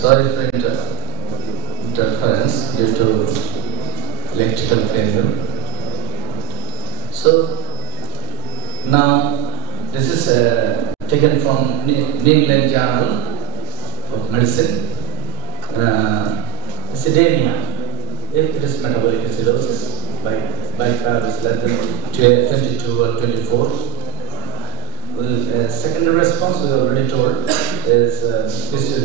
Sorry for interference due to electrical failure. So now this is taken from New England Journal of Medicine. Acidemia, if it is metabolic acidosis by carb is less than 22 or 24. Secondary response we already told is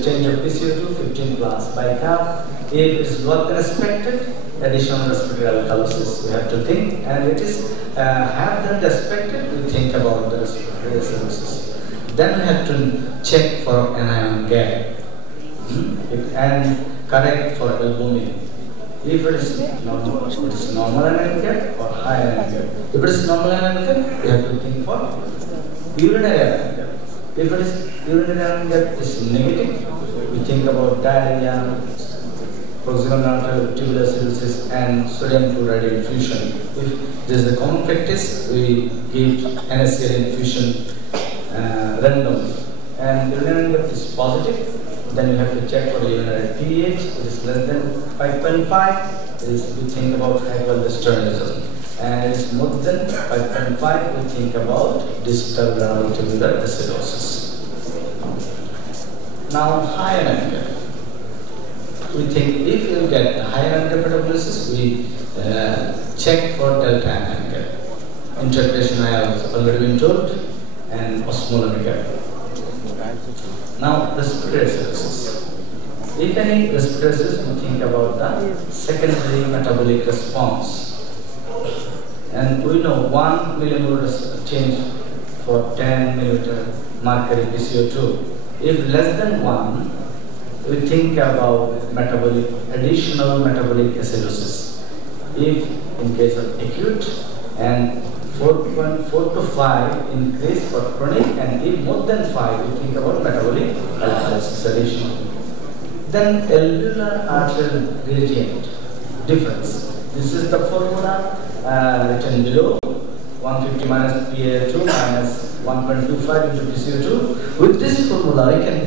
change of PCO2 15 plus by carb. If it is lower than expected, additional respiratory alkalosis we have to think, and it is higher than expected, we think about the respiratory acidosis. Then we have to check for anion gap and correct for albumin. If it is normal anion gap or high anion gap. If it is normal anion gap, we have to think for urinary anion gap. If it is urinary anion gap is negative, we think about diarrhea, proximal tubular acidosis, and sodium chloride infusion. If there is a common practice, we give NaCl infusion randomly. And urinary anion gap is positive, then you have to check for the urinary pH. It is less than 5.5. We think about hyperaldosteronism. And it is more than 5.5. We think about distal tubular acidosis. Now, high anion gap. We think if you get high anion gap metabolism, we check for delta anion gap. Interpretation I have already been told, and osmolar gap. Now, respiratory acidosis. If any respiratory acidosis, we think about the secondary metabolic response. And we know 1 millimolar change for 10 milliliter mercury PCO2. If less than 1, we think about additional metabolic acidosis. If in case of acute, and 4.4 to 5 increase for chronic, and if more than 5, we think about metabolic alkalosis addition. Then alveolar arterial gradient difference. This is the formula written below. 150 minus PaO2 minus 1.25 into PCO2. With this formula, I can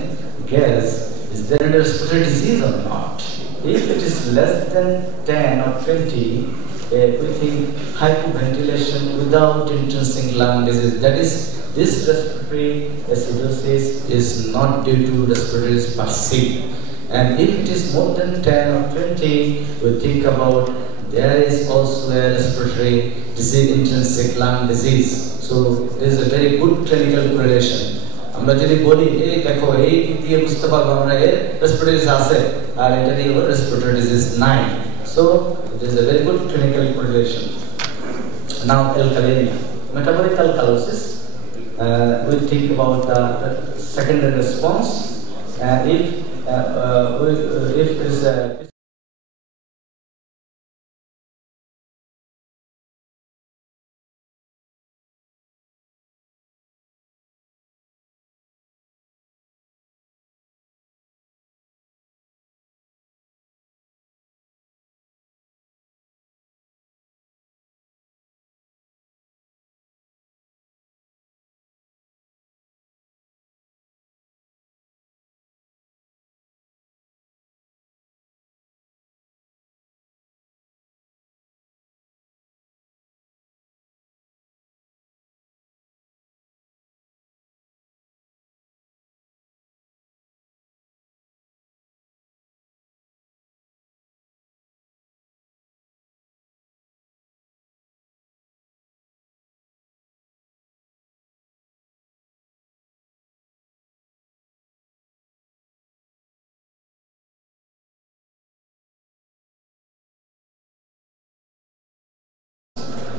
guess is there any respiratory disease or not. If it is less than 10 or 20, we think hypoventilation without intrinsic lung disease. That is, this respiratory acidosis is not due to respiratory disease per se. And if it is more than 10 or 20, we think about there is also a respiratory disease, intrinsic lung disease. So there is a very good clinical correlation. আমরা যদি বলি এই দেখো এই দিয়ে বুঝতে পারবো আমরা এর respiratory disease আছে আর এটা দিয়ে respiratory disease নাই. So it is a very good clinical correlation. Now alkalemia, metabolic alkalosis. We think about the secondary response. If is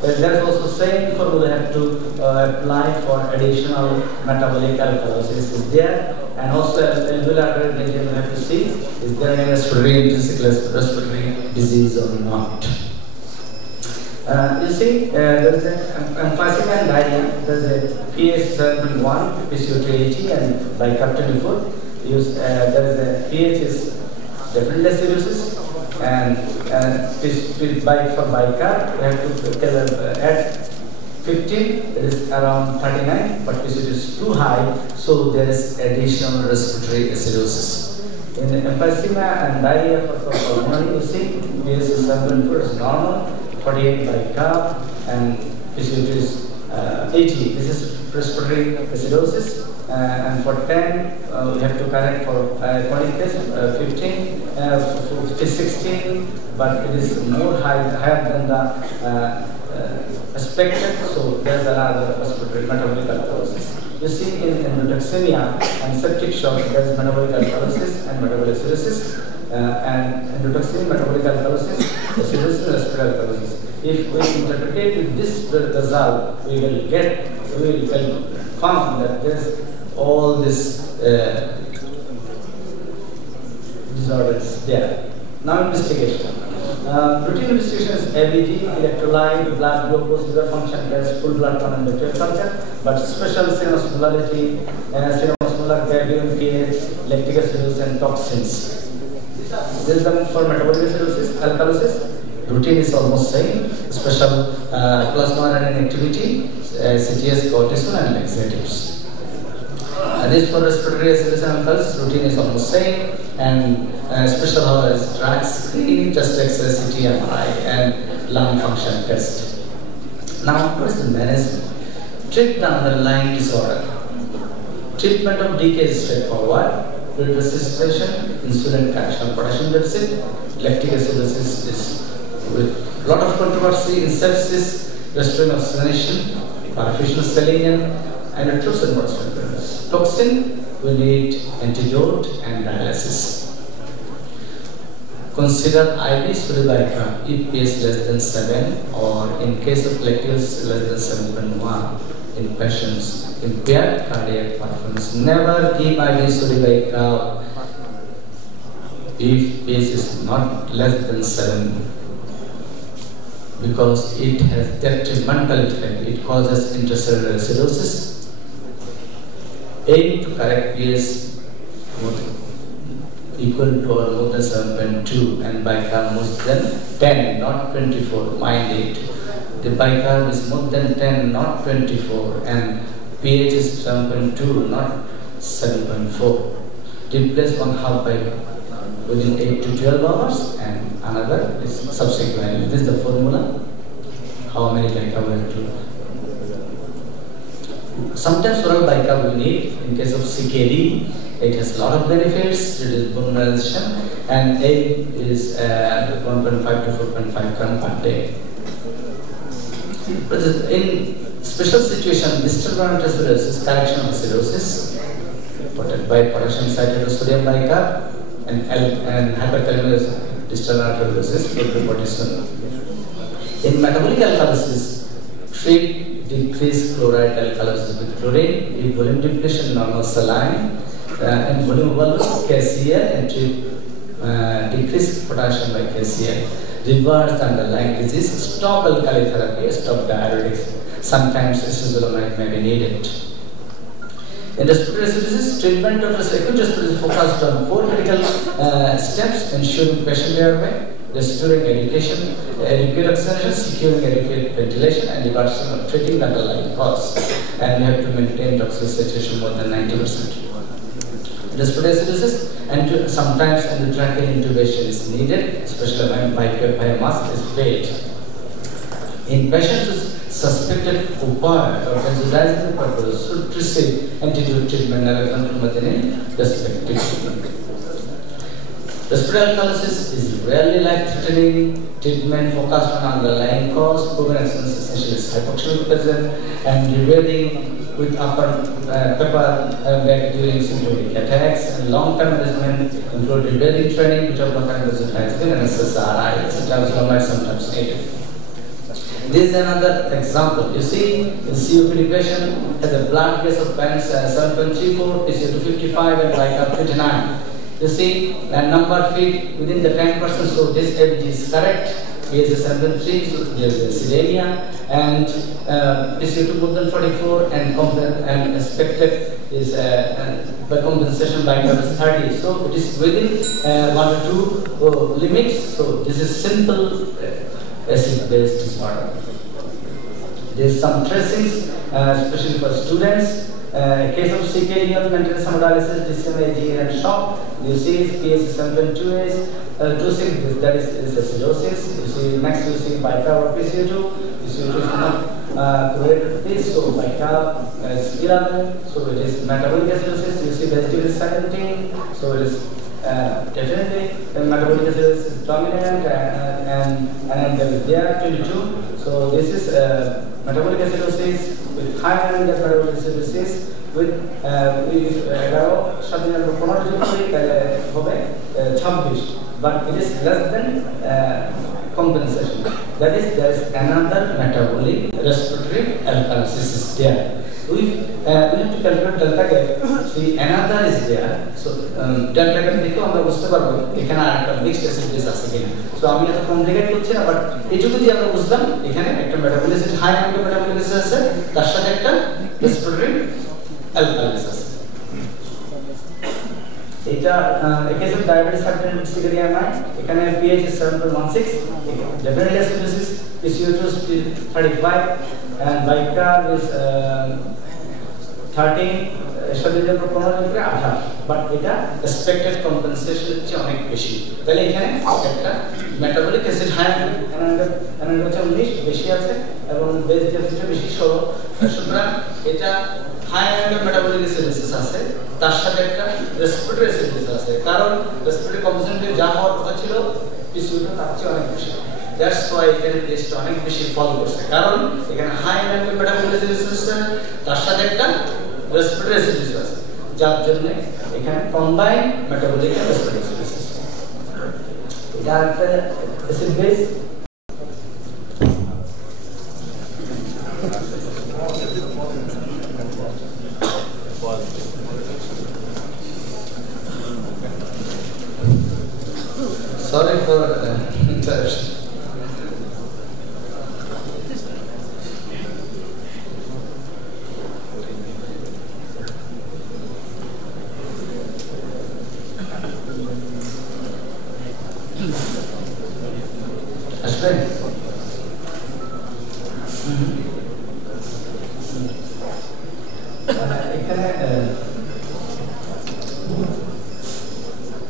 Let's also say formula have to apply for additional metabolic alkalosis is there, and also alveolar gradient we have to see is there any intrinsic respiratory disease or not. You see, there is emphysema and diarrhea. There is a pH 7.1, PCO2 80, and bicarb 24. There is a pH is definitely acidosis, and for bicarb we have to add 15. It is around 39, but PCO2 is too high, so there is additional respiratory acidosis. In emphysema and diarrhea for pulmonary, you see, pH is 7.4 is normal, 48 by carb, and PCO2 is 80. This is respiratory acidosis. And for 10, we have to correct for chronic case, 15, 16, but it is more higher than the expected, so there's another respiratory metabolic alkalosis. You see in endotoxemia and septic shock, there's metabolic alkalosis and metabolic acidosis, and endotoxemia, metabolic alkalosis, acidosis, and respiratory alkalosis. If we interpret with this result, we will found that there's all this disorders there. Now investigation. Routine investigation is ABT, electrolyte, blood glucose, liver function test, full blood count and bacterial culture, but special serum osmolality, serum osmolar urine pH, lactic acidosis and toxins. This is done for metabolic acidosis, alkalosis. Routine is almost same. Special plasma and activity, CTS, cortisol and laxatives. This for respiratory acidosis and alkalosis, routine is almost same, and special is drug screening, chest X-ray, CT, MRI, and lung function test. Now, what is the management? Treat the underlying disorder. Treatment of DK is straightforward. Blood resuscitation, insulin correctional potassium deficit, lactic acidosis is with lot of controversy in sepsis, restoring oxygenation, perfusion selenium, and a true and toxin, we need antidote and dialysis. Consider IV sodium if pH less than 7 or in case of lactose less than 7.1 in patients impaired cardiac performance. Never give IV sodium if pH is not less than 7 because it has detrimental effect. It causes intracellular acidosis. Aim to correct pH equal to or more than 7.2 and bicarb more than 10, not 24. Mind it. The bicarb is more than 10, not 24, and pH is 7.2, not 7.4. Replace one half by within 8 to 12 hours, and another is subsequent. This is the formula. How many bicarb we have to? Sometimes oral bicarb we need in case of CKD. It has a lot of benefits. It is bone mineralization, and A is 1.5 to 4.5 gram per day. But in special situation, distal acidosis, correction of acidosis, by potassium citrate sodium bicarb, and hyperkalemic distal acidosis, potassium. In metabolic alkalosis, treat decreased chloride alkalosis with chlorine, with volume depletion, normal saline, and volume overload, KCl, and treat decreased potassium by KCl. Reverse the underlying disease, stop alkali therapy, stop diuretics. Sometimes acetazolamide may be needed. In respiratory acidosis, treatment of acute respiratory is focused on 4 critical steps: ensuring patient airway, restoring education, adequate oxygenation, securing adequate ventilation, and reversing of treating the underlying cause. And we have to maintain oxygen saturation more than 90%. Respiratory acidosis, and sometimes endotracheal intubation is needed, especially when biomass is failed. In patients with suspected opioid or benzodiazepine overdose, should receive antidote treatment and respective treatment. Respiratory alkalosis is rarely life-threatening. Treatment focused on underlying cause, proven excellence essentially is hypoxemic present, and revealing with upper pepper back during symptomatic attacks, and long-term management include rebellion training, beta blocker, benzodiazepine, and SSRI, etc. Sometimes needed. This is another example. You see, the COPD patient has a blood gas of bands 7.34, PCO2 55, and bicarb 29. You see, a number fit within the 10%, so this ABG is correct. pH is 7.3, so there is acidemia, and PCO2 more than 44, and expected is by compensation bicarb is 30. So it is within 1 or 2 limits. So this is simple acid-based disorder. There is some tracings, especially for students. Case of CKD of maintenance hemodialysis, DCM, and shock. You see PH 7.2 2.6, that is acidosis. You see next you see bicarb PCO2. PCO2 is not correlated to this, so bicarb is 11. So it is metabolic acidosis. You see vegetable is 17. So it is definitely metabolic acidosis is dominant, and there is there 22. So this is metabolic acidosis with high metabolic acidosis with but it is less than compensation. That is, there is another metabolic respiratory alkalosis is there. We have to calculate delta gap. See, another is there. So delta gap देखो हम लोग उससे बार बोल एक है ना एक mixed acid base आसे के ना. So हम ये तो complicate कुछ है ना, but ये जो कुछ हम लोग उसलम एक है ना एक metabolic acid high amount of metabolic acid है, दर्शक एक टा respiratory alkalosis. এটা case of diabetes hypertension এখানে pH is 7.16, definitely acidosis, PCO2 is 35, and bicarb is 13, estrogen proportional উপরে 28, but এটা expected compensation হচ্ছে অনেক বেশি। তাহলে এখানে একটা metabolic acid high এনার হচ্ছে 19 বেশি আছে এবং base deficit বেশি 16, সুতরাং এটা high metabolic acidosis আছে, তার সাথে একটা respiratory acidosis আছে, কারণ respiratory component যা হওয়ার কথা ছিল PCO2 তার চেয়ে অনেক বেশি। That's why এখানে টেস্ট অনেক বেশি ফল করছে, কারণ এখানে হাই মেটাবলিক অ্যাসিডোসিস তার সাথে একটা রেসপিরেটরি অ্যাসিডোসিস আছে, যার জন্য এখানে কম্বাইন্ড মেটাবলিক রেসপিরেটরি অ্যাসিডোসিস। এটা একটা acid base. Sorry for interruption.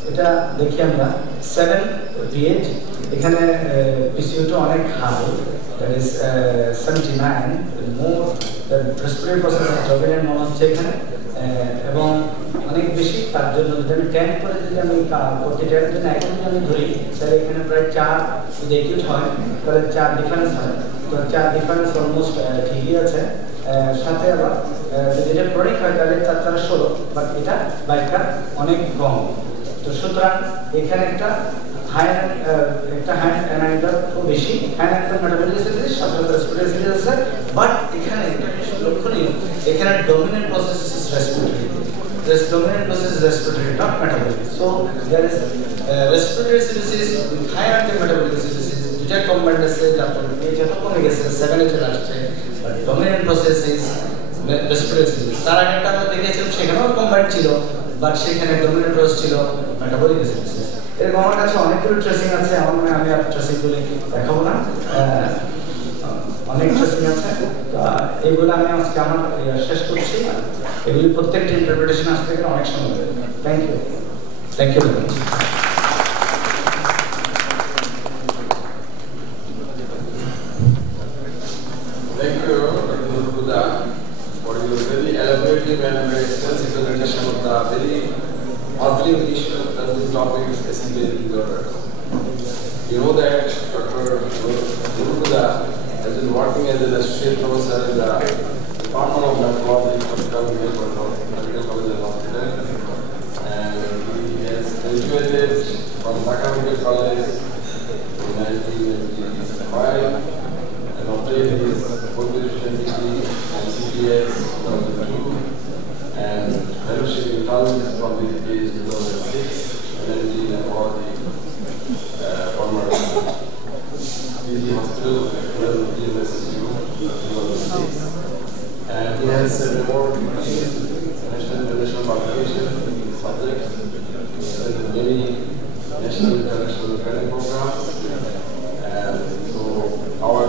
এটা দেখি আমরা 7 pH, এখানে PCO2 অনেক high, that is 79, more the respiratory process is dominant মনে হচ্ছে এখানে, এবং অনেক বেশি, তার জন্য যদি আমি 10 করে যদি আমি প্রতিটার জন্য এখন যদি আমি ধরি তাহলে এখানে প্রায় 4 যদি acute হয় তাহলে 4 ডিফারেন্স হয়, তো 4 ডিফারেন্স অলমোস্ট ঠিকই আছে, সাথে আবার যদি এটা ক্রনিক হয় তাহলে 4 16, বাট এটা বাইকার অনেক কম। তো সুতরাং এখানে একটা হাই অ্যানাইডার খুব বেশি, হাই অ্যানাইডার মেটাবলিক অ্যাসিডোসিস সাথে রেসপিরেটরি অ্যাসিডোসিস আছে, বাট এখানে একটা লক্ষণীয় এখানে dominant process is respiratory, this dominant process is respiratory, not metabolic. So there is respiratory acidosis with high metabolic acidosis, দুটা কম্বাইন্ড আছে, তারপরে যেটা কমে গেছে 7 এ চলে আসছে, but dominant process is respiratory acidosis। তার আগে একটা আমরা দেখেছিলাম সেখানেও কম্বাইন্ড ছিল, বাট সেখানে ডমিনেন্ট প্রসেস ছিল মেটাবলিক অ্যাসিডোসিস। এরকম আমার কাছে অনেকগুলো ট্রেসিং আছে, আমার মনে আমি আর ট্রেসিংগুলো দেখাবো না, অনেক ট্রেসিং আছে, তো এইগুলো আমি আজকে আমার শেষ করছি। এগুলি প্রত্যেকটা ইন্টারপ্রিটেশন আসতে গেলে অনেক সময় লাগে। Thank you very much. Thank you, Dr. Buddha, for your very elaborative and very extensive presentation of the very puzzling issue that the topic is essentially disorders. You know that Dr. Buddha has been working as an associate professor in the Department of Nephrology at Chattogram Medical College and Hospital, and he has graduated from Dhaka Medical College in 1995 and obtained his post-graduation degree and CPS in 2002 and fellowship in Cardiology from the age 2006 and MD in Nephrology former PG Hospital DMSU 2006. And he has more national international publication in the subject, and many national international training programs. And so our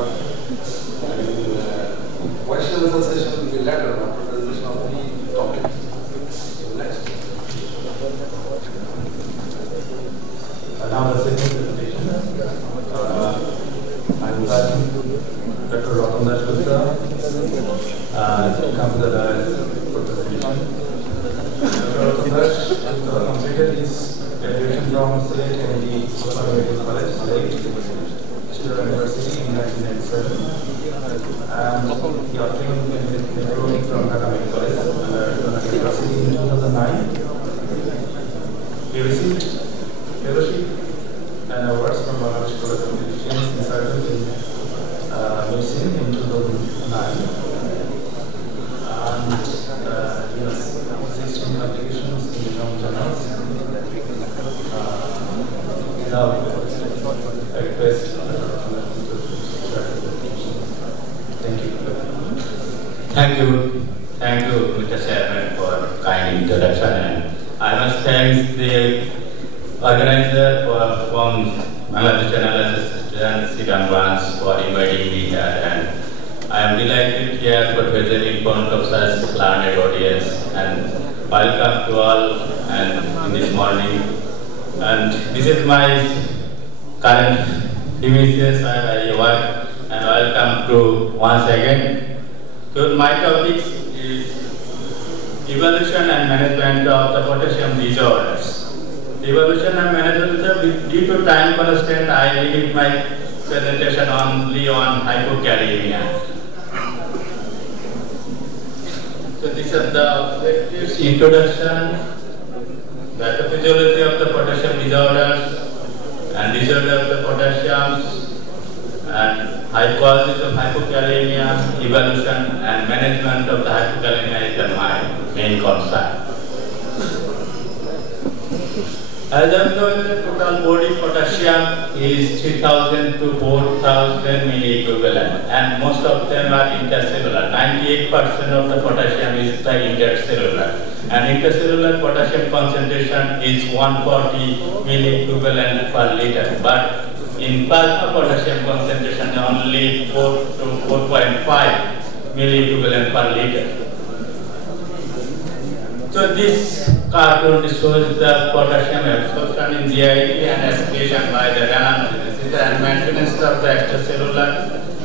question and answer session will be later after presentation of the Now the second presentation. I'm inviting Dr. Ratandas Gupta to come to the dais for presentation. Dr. Ratandas completed his graduation from CME Medical College, Chattogram University in 1997, and he obtained medical from Chattogram College University in 2009. He received fellowship and awards from Bangladesh College of Physicians and Surgeons in medicine in 2009, and he has 16 publications in different journals. Now, I request thank you. Thank you, Mr. Chairman, for kind introduction, and I must thank the organizer from Bangladesh Analysis and Sidan Branch for inviting me here, and I am delighted here for present in front of such learned audience, and welcome to all and in this morning. And this is my current premises and I work, and welcome to once again. So my topic is evaluation and management of the potassium disorders. Evaluation and management, due to time constraint, I limit my presentation only on hypokalemia. So this is the introduction, the pathophysiology of the potassium disorders and disorder of the potassium, and causes of hypokalemia, evaluation and management of the hypokalemia is my main concern. As I know, the total body potassium is 3000 to 4000 milliequivalent, and most of them are intercellular. 98% of the potassium is the intercellular, and intercellular potassium concentration is 140 milliequivalent per liter. But in plasma potassium concentration only 4 to 4.5 milliequivalent per liter. So this cartoon shows the potassium absorption in GIT and excretion by the renal synthesis and maintenance of the extracellular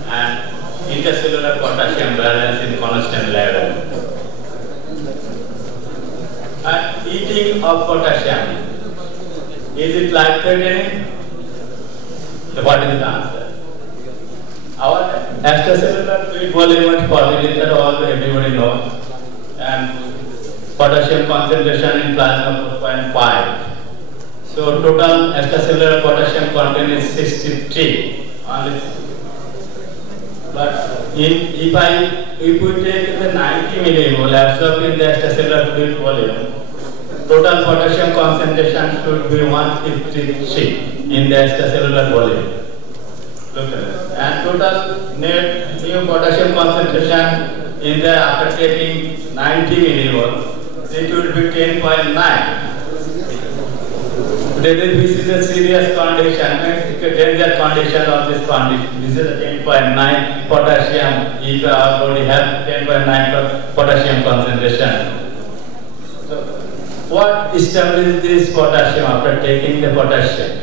and intercellular potassium balance in constant level. And eating of potassium, is it life-threatening? So what is the answer? Our extracellular fluid volume is 40 liters, all everybody knows, and potassium concentration in plasma 4.5. So total extracellular potassium content is 63. Only. But if we take the 90 millimole absorbed in the extracellular fluid volume, total potassium concentration should be 153 in the extracellular volume. Look at this. And total net new potassium concentration in the after taking 90 millimole, it would be 10.9. This is a serious condition, a danger condition of this condition. This is a 10.9 potassium. If our body has 10.9 potassium concentration. So, what establishes this potassium after taking the potassium?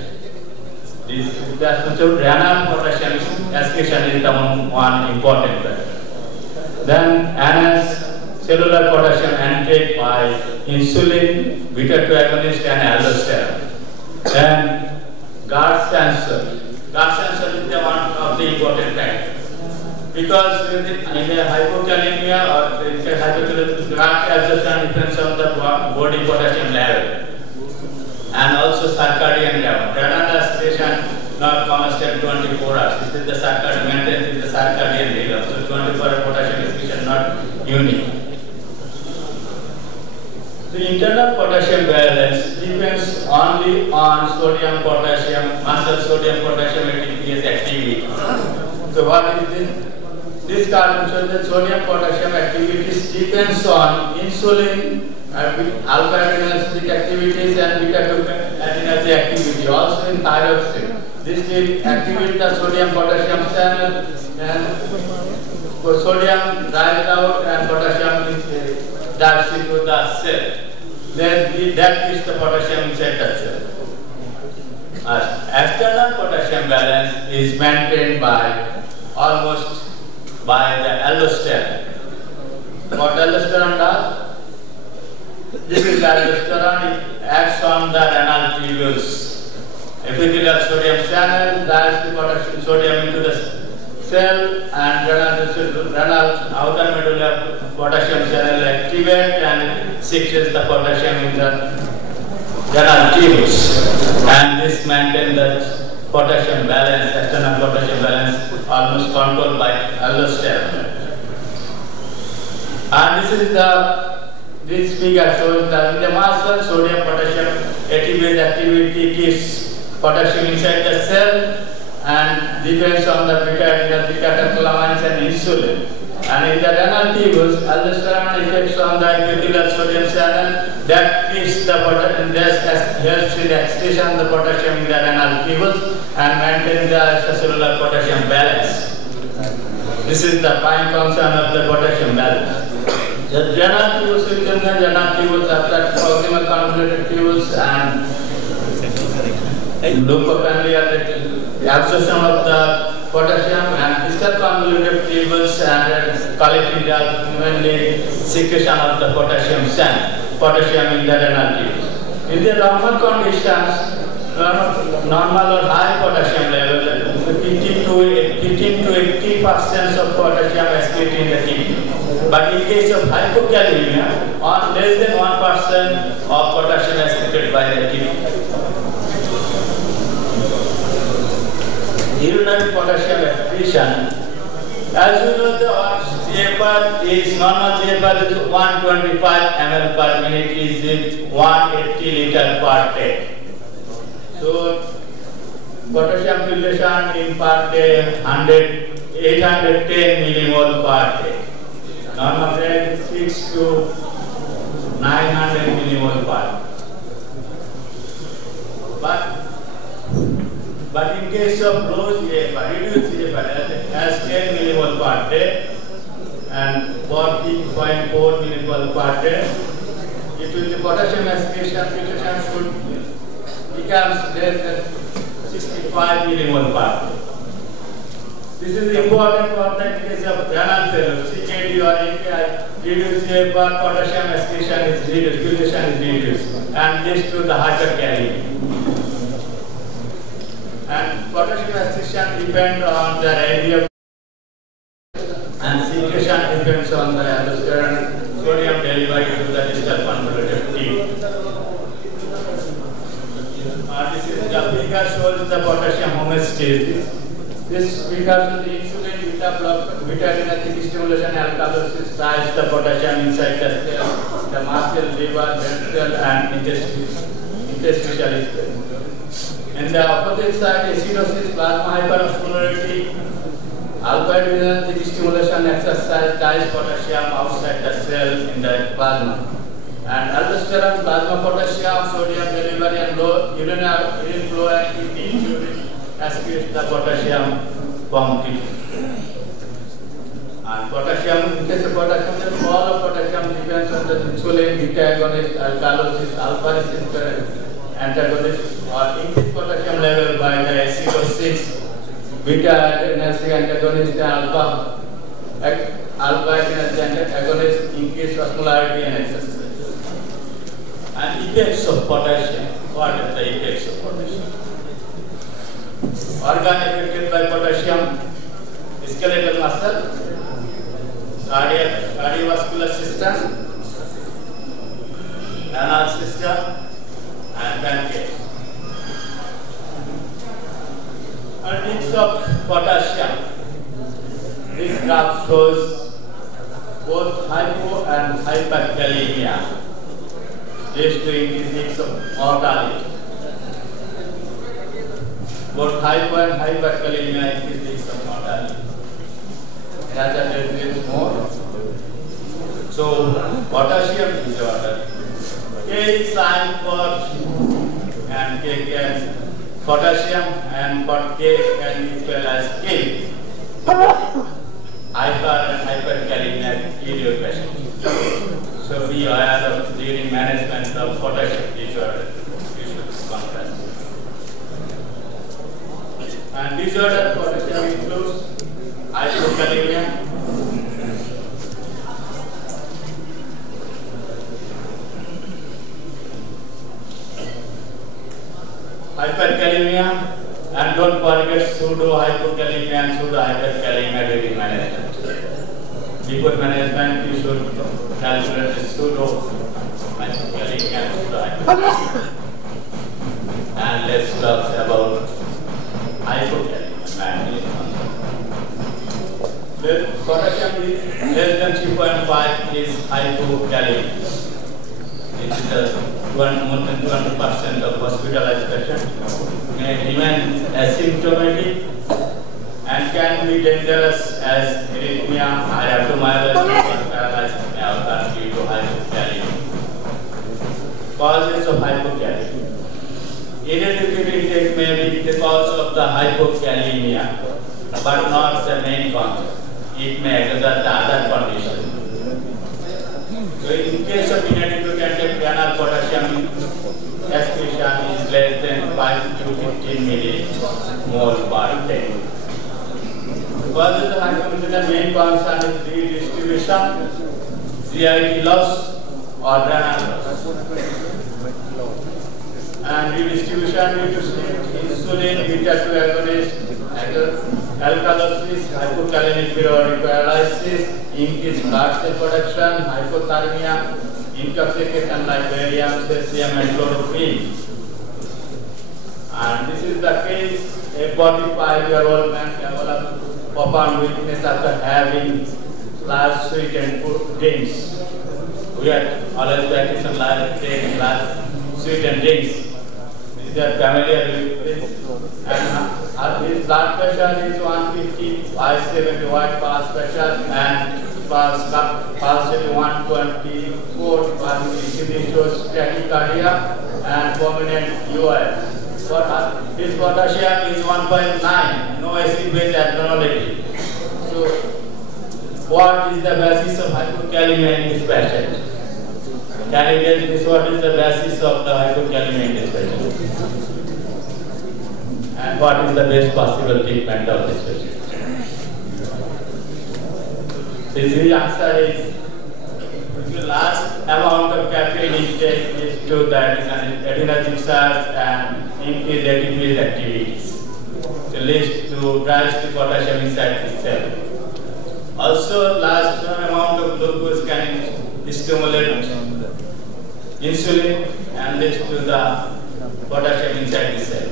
This renal potassium excretion is the one important factor. Then enhanced cellular potassium intake by insulin, beta-2 agonist and aldosterone. Then guard sensor. Guard sensor is the one of the important factor. Because in the hypokalemia or in the hypokalemia, guard absorption depends on the body potassium level. And also circadian rhythm. Renal excretion not constant 24 hours. This is the circadian maintenance in the circadian rhythm. So 24 hour potassium excretion not unique. The internal potassium balance depends only on sodium potassium, muscle sodium potassium ATPase activity. So what is this? This cartoon shows that sodium potassium activities depends on insulin, alpha adrenergic activities and beta-2 adrenergic activity. Also in thyroxine. This will activate the sodium potassium channel, and sodium drives out and potassium is dives into the cell. Then that is the potassium inside the cell. External potassium balance is maintained by almost by the aldosterone. What aldosterone does? This is aldosterone, it acts on the renal tubules. Epithelial sodium channel drives the potassium sodium into the cell, and renal outer medulla potassium channel activate and secretes the potassium in the renal tubes, and this maintains the potassium balance, external potassium balance, almost controlled by aldosterone. And this figure shows that in the muscle, sodium potassium ATPase activity keeps potassium inside the cell and depends on the beta-catecholamines and insulin. And in the renal tubules, aldosterone effects on the epithelial sodium channel that keeps the potassium, helps in excretion of the potassium in the renal tubules and maintain the extracellular potassium balance. This is the prime concern of the potassium balance. The renal tubules, attract proximal convoluted tubules and leukopendial absorption of the potassium, and distal convoluted tubules and collecting mainly secretion of the potassium in the renal tubules. In the normal conditions, normal or high potassium level, 15 to 80% of potassium excreted in the kidney. But in case of hypokalemia, less than 1% of potassium excreted by the kidney. Urinary potassium excretion. As you know, the GFR is normal GFR is 125 ml per minute, is with 180 liter per day. So potassium filtration in per day 810 millimole per day. Normal rate is 6 to 900 millimole per day. But in case of low GFR, reduced GFR as 10 millimole per day and 40.4 millimole per day, it will the potassium excretion filtration should becomes less than 65 millimole per day. This is important for the case of renal failure, CKD or AKI, reduced GFR, potassium excretion is reduced, filtration is reduced, and leads to the hyperkalemia. And potassium excretion depends on the area and secretion depends on the aldosterone sodium delivery to the distal convoluted tube. This is the figure shows the potassium homeostasis. This figure shows the insulin beta-adrenergic stimulation alkalosis drives the potassium inside the cell, the muscle, liver, blood cell, and interstitial space. In the opposite side, acidosis, plasma hyperosmolarity, alpha-adrenergic stimulation exercise drives potassium outside the cell in the plasma. And aldosterone, plasma potassium, sodium delivery, and low urine flow and urine excretes the potassium from kidney. And potassium, in case of potassium, all of potassium depends on the insulin, beta agonist, alkalosis, alpha receptor antagonist, or increased potassium level by the acidosis, beta-adrenergic antagonist, and alpha-adrenergic antagonist, increased osmolarity and excess. And effects of potassium. What are the effects of potassium? Organ affected by potassium: skeletal muscle, cardiovascular system, renal system, and pancreas. Earnings of potassium. This graph shows both hypo and hyperkalemia, leads to increase of mortality. Both hypo and hyperkalemia increase of mortality. As a result, more. So potassium disorder. K is sign for and K can potassium and for K can be spelled as K. Hyper and hyperkalemia idiopathic. So be aware of during management of potassium disorder. You should contrast. And disorder potassium includes hypokalemia, hyperkalemia, and don't forget pseudo-hypokalemia and pseudo-hyperkalemia during management. Before management, you should calculate the pseudo-hypokalemia and pseudo-hyperkalemia. And let's talk about hypokalemia. Potassium is less than 3.5 is hypokalemia. It is more than 20% of hospitalized patients may remain asymptomatic and can be dangerous as arrhythmia, rhabdomyolysis, or paralysis may occur due to hypokalemia. Causes of hypokalemia. Inadequate intake may be the cause of the hypokalemia, but not the main cause. It may exert the other condition. So in case of inadequate intake, renal potassium excretion is less than 5 to 15 millimole per day. Causes of hypokalemia, the main concern is redistribution, GIT loss, or renal loss. And redistribution due to insulin, beta-2 agonist, alkalosis, hypokalemic periodic paralysis, increased blood cell production, hypothermia, intoxication like barium, cesium, and chloroquine. And this is the case, a 45-year-old man developed profound weakness after having large sweetened drinks. We are always practicing taking large sweetened drinks. They are familiar with this. And his blood pressure is 150, 570 watt pulse pressure, and pulse rate 124. It shows tachycardia and prominent UIF. His potassium is 1.9, no acid-base abnormality. So, what is the basis of hypokalemia in this patient? Can you guess this? What is the basis of the hypokalemia in this patient? And what is the best possible treatment of this patient? The answer is, if you large amount of caffeine intake leads to that adrenergic surge and increased ATP activities. So leads to drives the potassium inside the cell. Also, large amount of glucose can stimulate insulin and leads to the potassium inside the cell.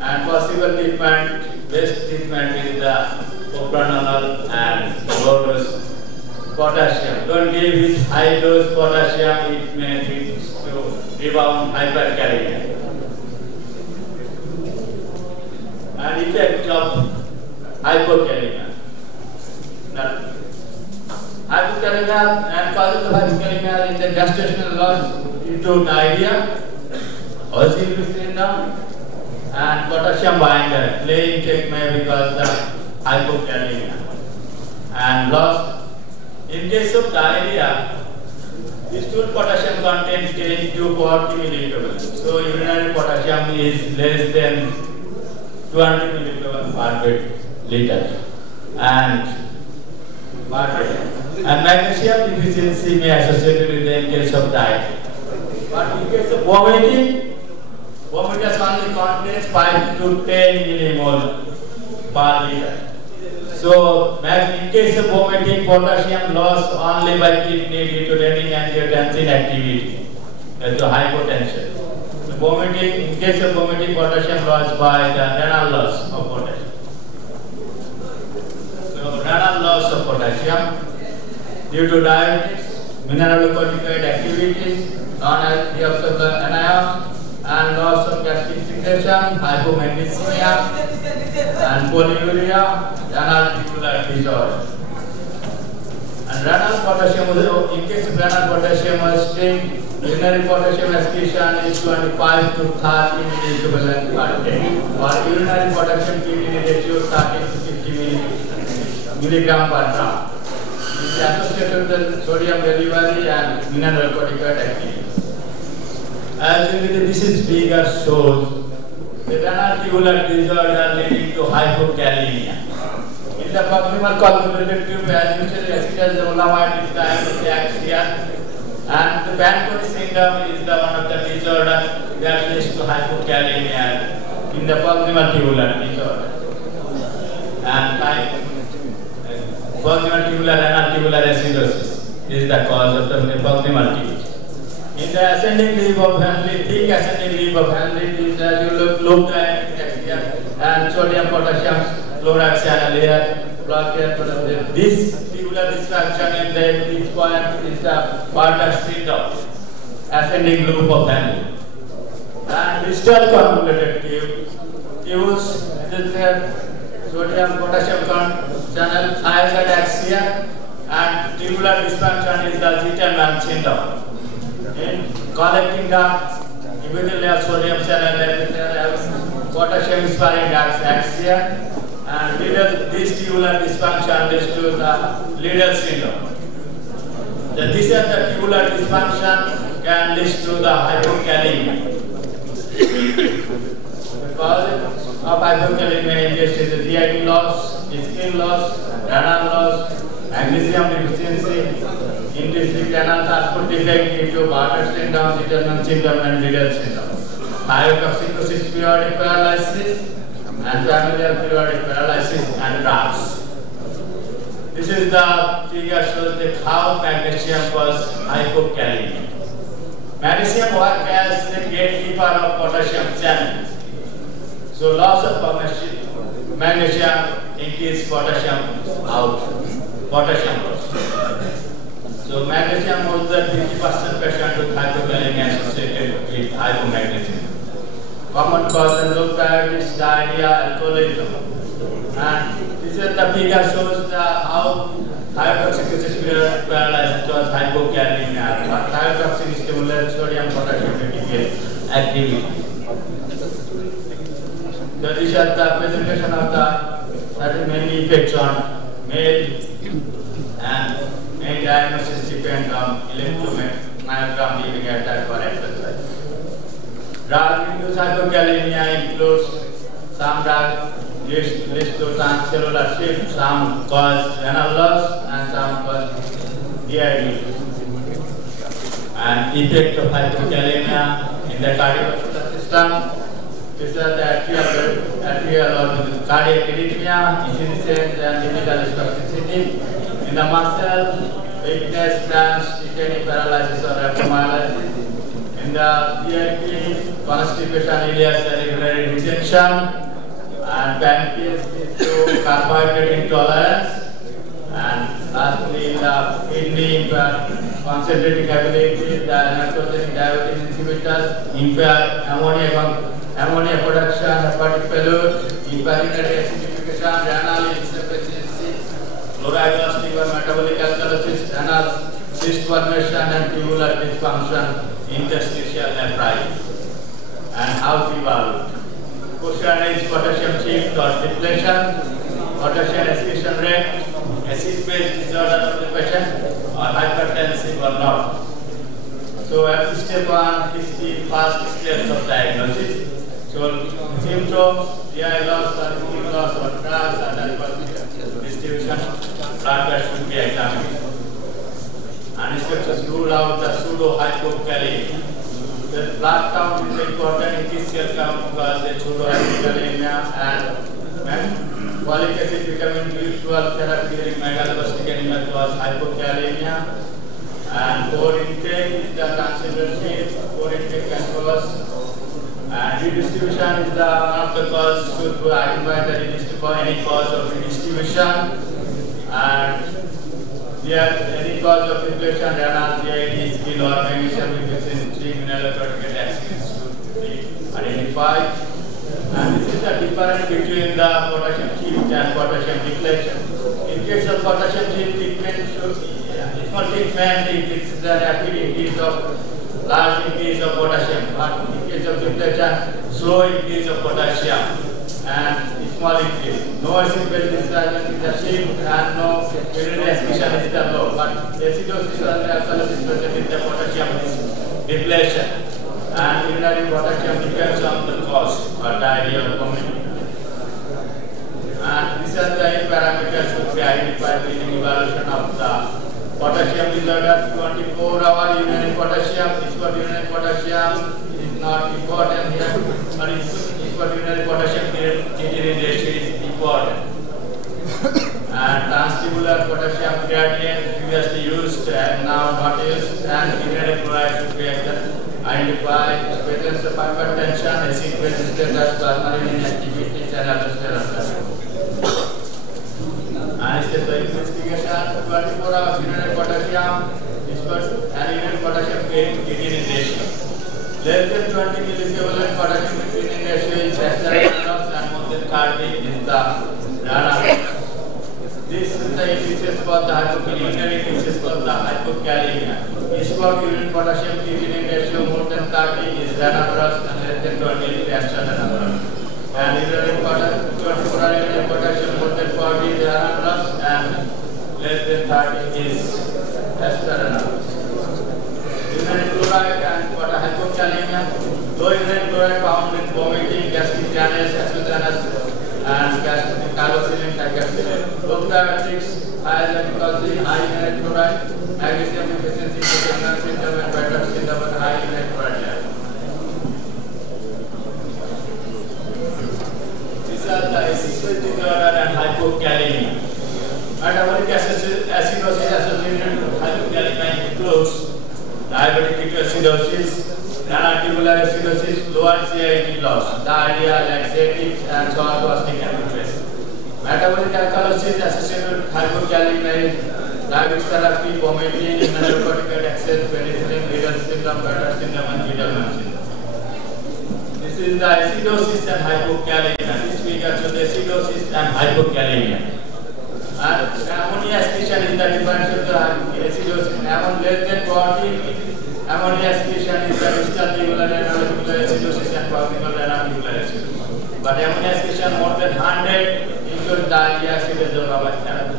And possible treatment, best treatment is the propranolol and low dose potassium. Don't give it high dose potassium, it may lead to rebound hyperkalemia. And effect of hypokalemia. Now, hypokalemia and causes of hypokalemia in the gestational loss due to diarrhea, Osgood syndrome, and potassium binder. Play intake may be caused the hypokalemia. And loss. In case of diarrhea, the stool potassium content change to 40 milliequivalent. So urinary potassium is less than 200 milliequivalent per liter. And magnesium deficiency may associated with the in case of diet. But in case of vomiting, vomitus only contains 5 to 10 millimole per liter. So, in case of vomiting, potassium loss only by kidney due to renin-angiotensin activity, as to hypotension. So, vomiting, in case of vomiting, potassium loss by the renal loss of potassium. So, renal loss of potassium due to diabetes, mineralocorticoid activities, non-reabsorbable anions, and loss of gastric secretion, hypomagnesemia, and polyuria, renal tubular disorder. And renal potassium, in case of renal potassium string, urinary potassium excretion is 25 to 30 milliequivalent per day, or urinary potassium kidney ratio 30 to 50 milligram per gram. It is associated with the sodium delivery and mineralocorticoid activity. As this is figure shows the renal tubular disorder leading to hypokalemia. In the proximal convoluted tube, as usually acetylzolamide is the axia, and the Fanconi syndrome is the one of the disorder that leads to hypokalemia in the proximal tubular disorder. And proximal tubular renal tubular acidosis is the cause of the proximal tube. In the ascending leaf of Henle, thick ascending leaf of Henle is as you look at and sodium potassium chloride channel here, block here. This tubular dysfunction in this point is the Barter syndrome, ascending loop of Henle. And distal convoluted tubules, sodium potassium channel, thiazide axia, and tubular dysfunction is the Zitterman syndrome. In collecting duct, epithelial sodium channel, potassium sparing ducts axia, and this tubular dysfunction leads to the Liddle syndrome. This is the tubular dysfunction can lead to the hypokalemia. The cause of hypokalemia in this is the GIT loss, skin loss, renal loss, magnesium deficiency, intrinsic renal transport defect due to Barter syndrome, Zitterman syndrome, and Liddle syndrome. Myotoxicosis, periodic paralysis, and familial periodic paralysis and drugs. This is the figure shows that how magnesium causes hypokalemia. Magnesium works as the gatekeeper of potassium channels. So loss of magnesium increases potassium out. Potassium loss. So magnesium was the 50% patient with hypokalemia associated with hypomagnesemia. Common cause and low diabetes, diarrhea, alcoholism. And this is the figure shows the how hydrotoxic periodic paralysis causes hypokalemia. Hydrotoxic stimulates sodium potassium activity. So these are the presentation of the certain many effects on male and main diagnosis depend on electromyogram leaving attack for exercise. Drug-induced hypokalemia includes some drug leads to transcellular shift, some cause renal loss, and some cause DID. And effect of hypokalemia in the cardiovascular system. These are the atrial or cardiac arrhythmia, insufficiency, and digital toxicity. In the muscle, weakness, cramps, tetanic paralysis, or rhabdomyolysis. In the DID, constipation, ileus, urinary rejection, and pancreas leads to carbohydrate intolerance. And lastly, the kidney concentrating ability, the nitrogen diuretic inhibitors, impair ammonia production, hepatic failure, urinary acidification, renal insufficiency, chloride loss, liver metabolic alkalosis, renal cyst formation, and tubular dysfunction, interstitial nephritis. And how to evaluate? Question is potassium shift or depletion, potassium excretion rate, acid-base disorder of the patient, or hypertensive or not. So at step 1 is the first steps of diagnosis. So symptoms, GI loss or skin loss or drugs, other distribution, blood test should be examined. And instructions rule out the pseudo-hypokalemia. The blood count is important in this cell count because the pseudo-hypokalemia and folic acid becoming usual therapy during megaloblastic anemia cause hypokalemia. And core intake is the consideration, core intake can cause. And redistribution is the one of the cause should be identified the any cause of redistribution. And there any cause of infection, renal, GID, skin or magnesium deficiency, mineralocortical accidents should be identified. And this is the difference between the potassium shift and potassium depletion. In case of potassium shift, treatment should small treatment it is the rapid increase of large increase of potassium. But in case of depletion, slow increase of potassium and small increase. No acid-base discharge is the shift and no urinary excretion is the low. But acidosis or alkalosis present in the potassium is depletion. and urinary potassium depends on the cause or diarrhea or vomiting. And these are the parameters should be identified in evaluation of the potassium disorder. 24-hour urinary potassium, is for urinary potassium is not important here, but is for urinary potassium creatinine ratio is important. And transtubular potassium gradient previously used and now not used, and urinary chloride should be identified. Presence of hypertension, acid-base status, plasmalogen activities, and aldosterone. And it is the investigation 24 hours urinary potassium and urinary potassium creatinine ratio. Less than 20 milliequivalent potassium creatinine ratio is extraordinary, and more than 30 is the run-up. This is the indices for the hypokalemia, indices for the hypokalemia. Is for urine potassium creatinine ratio more than 30 is ranabras, and less than 20 is ranabras. And urinary potassium, 24-hour urinary potassium more than 40 is ranabras, and less than 30 is ranabras. Urinary chloride and hypokalemia. Low urinary chloride found in vomiting, gastric janus, exogenous, and carboxylin, triglyceride. Low diuretics, high glycogen, high urinary chloride, magnesium deficiency, Chattogram syndrome, and Bartter syndrome, and high urinary chloride level. These are the acid-base disorder and hypokalemia. Metabolic acidosis associated with hypokalemia includes diabetic ketoacidosis, non-articular acidosis, lower CIT loss, diarrhea, laxative, and zoonotrophic amyloidosis. Metabolic alkalosis associated with hypokalemia is diabetes therapy, vomiting, immunocorticoid excess, penicillin, Riedel syndrome, Bartter syndrome, and Wiedemann syndrome. This is the acidosis and hypokalemia. This figure shows acidosis and hypokalemia. Ammonia excretion is the difference of the acidosis. Less than 40. Ammonia excretion is the distal tubular and nontubular acidosis and proximal and nontubular acidosis. But ammonia excretion more than 100 includes diarrhea, acidosis, or therapy.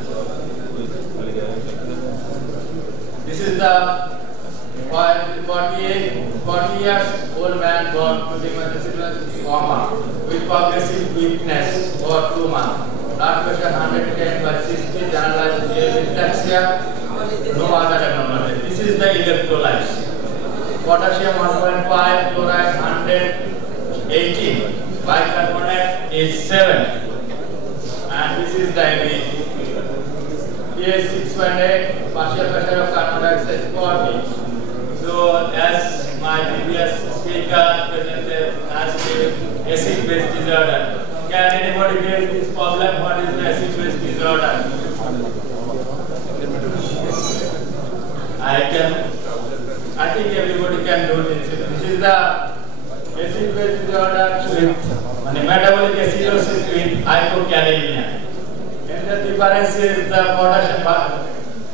This is the 40 years old man born to the coma with progressive weakness for 2 months. Blood pressure 110 by 60, generalized dyslexia, no other abnormality. This is the electrolytes. Potassium 1.5, chloride 118, bicarbonate is 7, and this is the MEG. pH 6.8, partial pressure of carbon dioxide 40. So as my previous speaker presented as acid-base disorder, can anybody get this problem? What is the acid-base disorder? I think everybody can do this. This is the acid-base disorder with metabolic acidosis with hypokalemia. And the difference is the potassium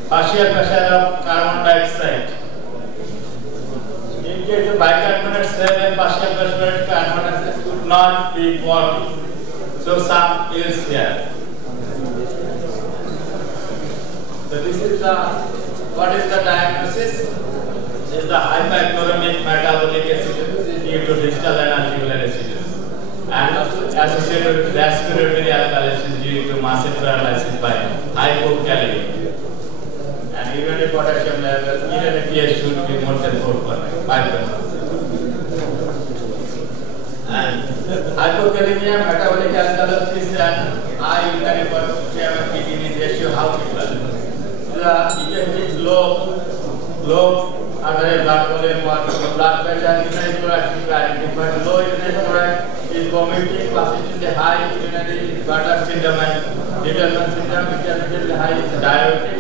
partial pressure of carbon dioxide. In case of bicarbonate 7, partial pressure of carbon dioxide could not be 40. So some is here. So this is the, what is the diagnosis? Is the hyperchloremic metabolic acidosis due to distal and articular acidosis, and also associated with respiratory alkalosis due to massive paralysis by hypokalemia. And urinary potassium level, urinary pH should be more than 4.5%. And hypokalemia, metabolic alkalosis, and high urinary potassium creatinine ratio, how people? The effective low arterial blood volume or blood pressure, urinary chloride is identified. Low urinary chloride is vomiting, persistently high urinary Bartter syndrome and Wiedemann syndrome, intermittently high is diuretic.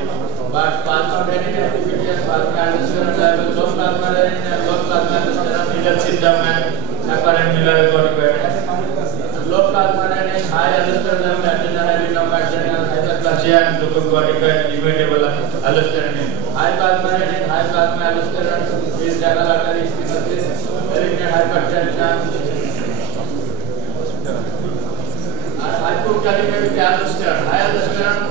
But plasmalogen activity and plasmalogen level, low plasmalogen and low plasmalogen, Riedel syndrome and apparent immunocorticoid. Low plasmalogen, high aldosterone level, adrenaline, hyperplasia and glucocorticoid, immutable aldosterone. High plasmalogen, high plasma aldosterone is renal artery stenosis, malignant hypertension. Hypokalemia with aldosterone. High aldosterone,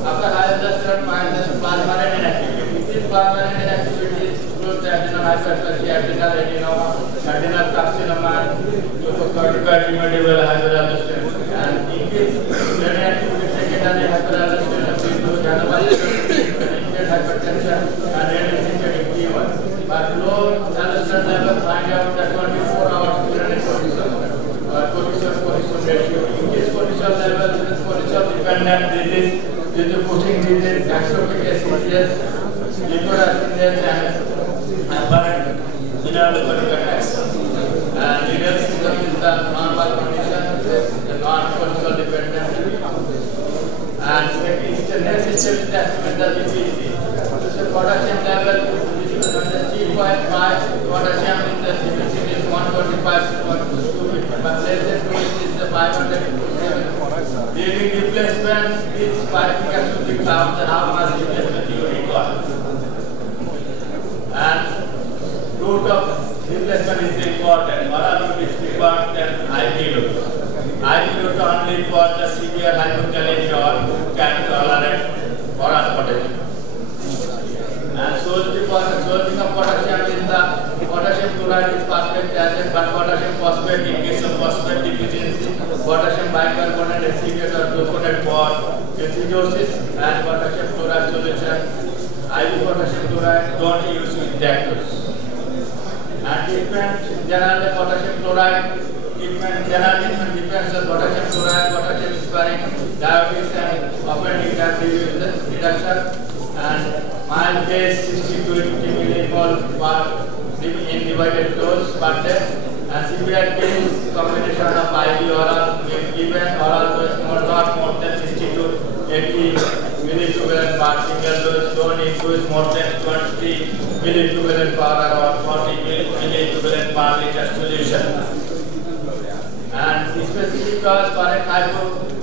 after high aldosterone minus plasmalogen activity. This plasmalogen activity includes adrenal hyperplasia, adrenal adenoma, adrenal carcinoma, corticoid immediate hyperaldosteronism, and increased urinary activity secondary hyperaldosteronism due to immediate hypertension and renal synthetic fever. But low aldosterone level find out that 24 hours urinary cortisol ratio. Increased cortisol level is cortisol dependent disease due to pushing disease, gastric acidosis, liver acidosis, and apparent mineralocorticoid action. And renal system is the normal condition, the non-cortisol dependent. And second is the next step is the experimental DPC. So potassium level is 3.5, potassium in the DPC is 125, but less than 2 is the 500. During replacement, this clarification becomes how much replacement you require. And route of replacement is important. Oral route is preferred than IV route. IV route only for the severe hypokalemia or can tolerate oral potassium. And solely for solving of potassium is the potassium chloride is phosphate acid, but potassium phosphate in case of phosphate deficiency, potassium bicarbonate acetate or gluconate for acidosis, and potassium chloride solution. IV potassium chloride don't use with lactose. And treatment generally potassium chloride general treatment depends on potassium chloride, potassium sparing, diabetes, and offending that reduction. And mild case 60 to 80 millimole in divided dose per day. And severe case combination of IV oral given oral dose not more than 60 to 80 milliequivalent per single dose. Don't increase more than 20 milliequivalent per hour or 40 milliequivalent per liter solution. And specific cause correct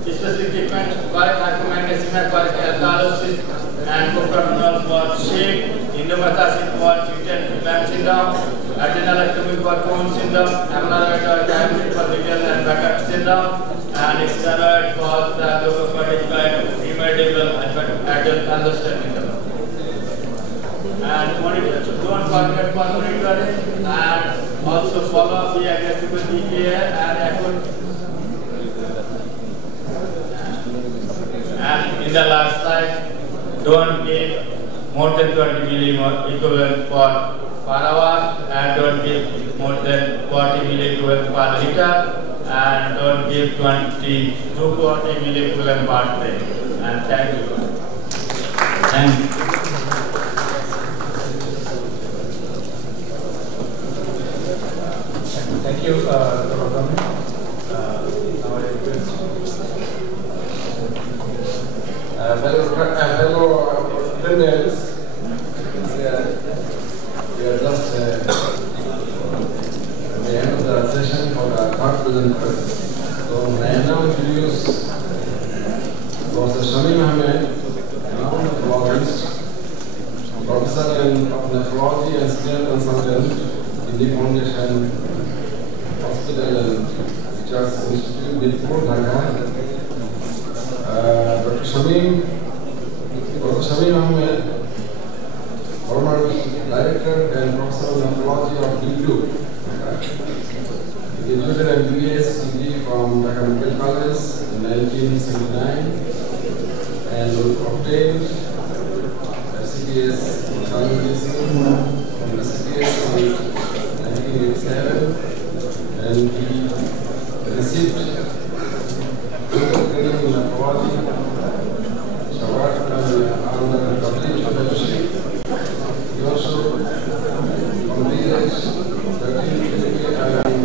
specific treatment, correct hypomagnesemia, correct alkalosis, and propranolol for shape, indomethacin for mutant Lamb syndrome, adrenalectomy for Cohen syndrome, amyloid or diabetes for Rickle and Becker syndrome, and steroid for the glucocorticoid remediable adult aldosteronism. And monitor, don't forget for monitoring, and also follow up the aggressive DKA and acute. And in the last slide, don't give more than 20 millimole equivalent per hour, and don't give more than 40 milliequivalent per liter, and don't give 20 to 40 milliequivalent per day. And thank you. Thank you. Thank you, Dr. Ratan. Fellow attendants, we are just at the end of the session for the third presenter. So I now introduce Professor Shamim Ahmed, nephrologist, professor of nephrology and senior consultant in the Foundation Hospital and Research Institute, Bidpur, Dhaka. Dr. Shamim Ahmed, former director and professor of nephrology of BIDU. He graduated MBBS degree from Dhaka Medical College in 1979 and obtained CPS from the CPS in 1987, and he received training in nephrology, under complete fellowship. He also completed 13 clinical and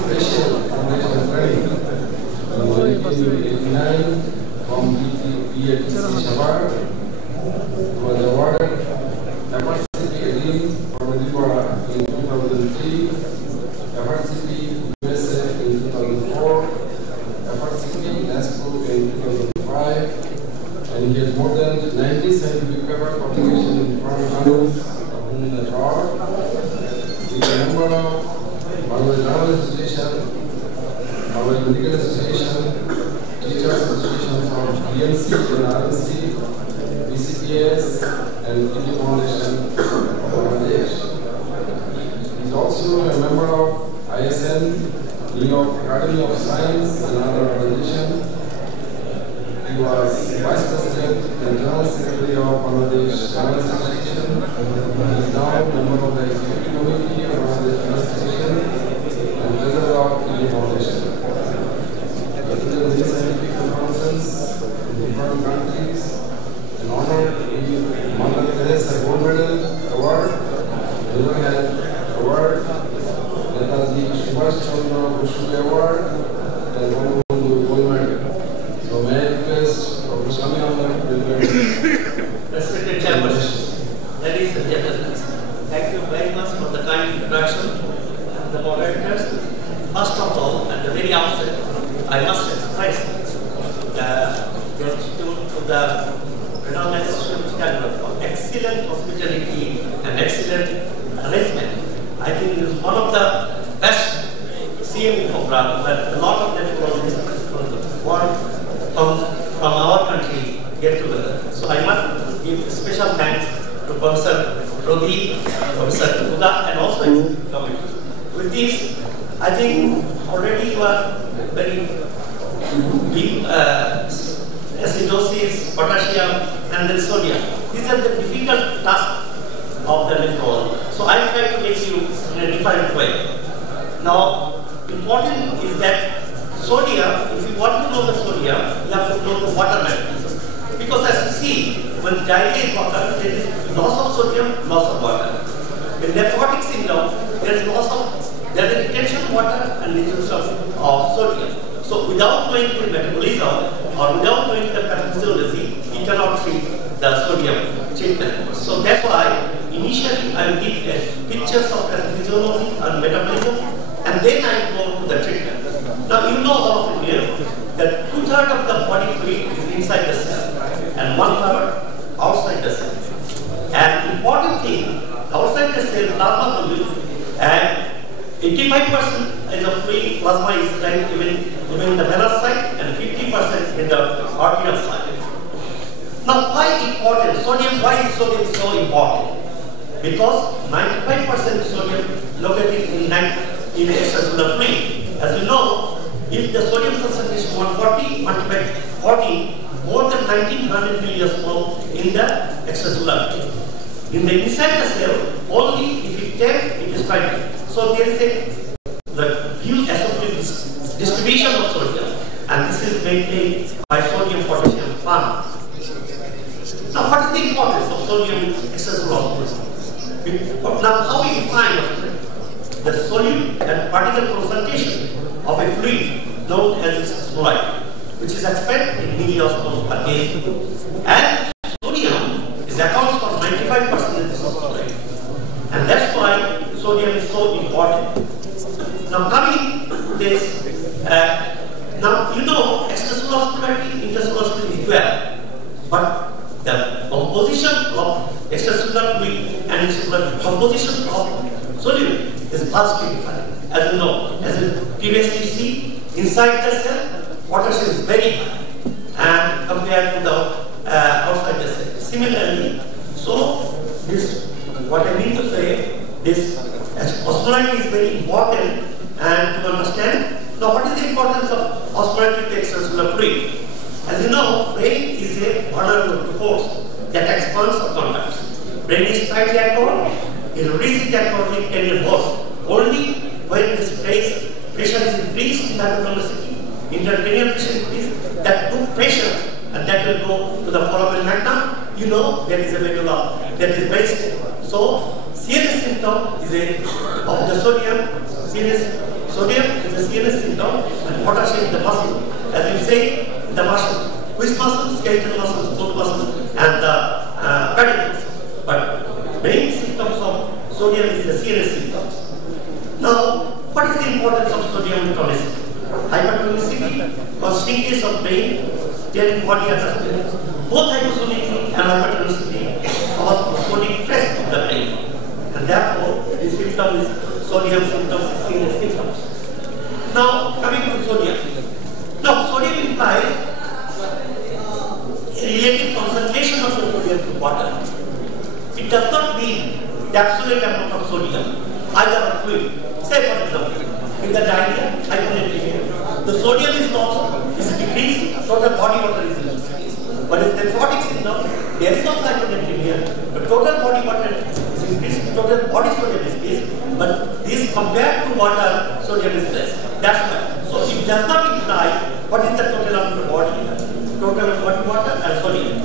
special foundation training in 1989 from PHC Shabar. He was awarded FRCP Adim from Medipura in 2003, FRCP USA in 2004, FRCP NASCO in 2005, and he has more than 90 scientific paper publications in different journals, of whom the drawer. He is a member of Bangladesh Journal Association, Bangladesh Medical Association, Teachers Associations of BNC and RNC, BCPS, and Indian Foundation of Bangladesh. is also a member of ISN, New York Academy of Science and other organizations. He was Vice President and General Secretary of Bangladesh Journalists Association. He is now a member of the Executive Committee of Bangladesh Journalists Association and President of the Foundation. He attended many scientific conferences in different countries and honored with Mother Teresa Gold Medal Award, Rural Health Award, Netaji Subhash Chandra Bose Award, and Bangabandhu Gold Medal. So may I request Dr. Swami Ahmed to Respected Chairperson, ladies and gentlemen, thank you very much for the kind introduction and the moderators. First of all, at the very outset, I must express the gratitude to the renowned Chattogram for excellent hospitality and excellent arrangement. I think it is one of the best CME program where a lot of nephrologists from the world, from our country get together. So I must give special thanks to Professor Robi, Professor Uda, and also his committee. With this, I think already you are very deep acidosis, potassium, and then sodium. These are the difficult tasks of the nephrology. So I try to make you in a different way. Now, important is that sodium, if you want to know the sodium, you have to know the water metabolism. Because as you see, when diarrhea is water, there is loss of sodium, loss of water. In nephrotic syndrome, there is retention of water and retention of sodium. So without knowing the metabolism or without knowing the pathophysiology, you cannot treat the sodium treatment. So that's why initially I will give pictures of pathophysiology and metabolism, and then I go to the treatment. Now you know all of you that 2/3 of the body fluid is inside the cell and 1/3 outside the cell. And important thing, outside the cell, plasma fluid, and 85% is of fluid plasma is even in the venous side and 50% in the arterial side. Now why important? Sodium, why is sodium so important? Because 95% sodium located in extracellular fluid. As you know, if the sodium concentration 140 multiplied 40, more than 1900 millimole in the extracellular fluid. In the inside the cell, only if it 10, it is 20. So there is the huge associated distribution of sodium, and this is maintained by sodium potassium pump. Now, what is the importance of sodium extracellular fluid? Now, how we define the solute and particle concentration of a fluid known as extracellular, which is expelled in milliosmoles per day, and sodium accounts for 95% of this fluid, and that's why sodium is so important. Now, coming to this, now you know extracellular fluidity, intercellular fluid is 12, but the composition of extracellular fluid and intercellular composition of solute is vastly different. As you know, as you previously see, inside the cell, potassium is very high, and compared to the outside the cell. Similarly, so this, what I mean to say, this osmolality is very important, and to understand. Now, what is the importance of osmolality to extracellular fluid? As you know, brain is a order force that expands or contracts. Brain is tightly accord, it releases that conflict and force only when this pressure is increased in the velocity, intracranial pressure increase, that took pressure, and that will go to the foramen magnum. You know there is a medulla that is very stable. So CNS symptom is of the sodium. Sodium is a CNS symptom, and potassium is the muscle. As you say, the muscle. Which muscle? Skeletal muscles, foot muscles, and the pedicles. But main symptoms of sodium is the CNS symptoms. Now, what is the importance of sodium in tonicity? Hypertonicity or shrinkage of brain, then body adjustment. Both hypertonicity and hypertonicity cause osmotic stress of the brain, and therefore the symptom is sodium symptoms, CNS symptoms. Now, coming to sodium. Now, sodium implies a relative concentration of the sodium to water. It does not mean the absolute amount of sodium, either a fluid. Say for example, in the diarrhea, hyponatremia, the sodium is lost, is decreased, total body water is increased. But in nephrotic syndrome, there is also hyponatremia, but total body water is increased, total body sodium is increased, but this compared to water, sodium is less. That's why. So it does not imply what is the total of the body, total of body water and sodium.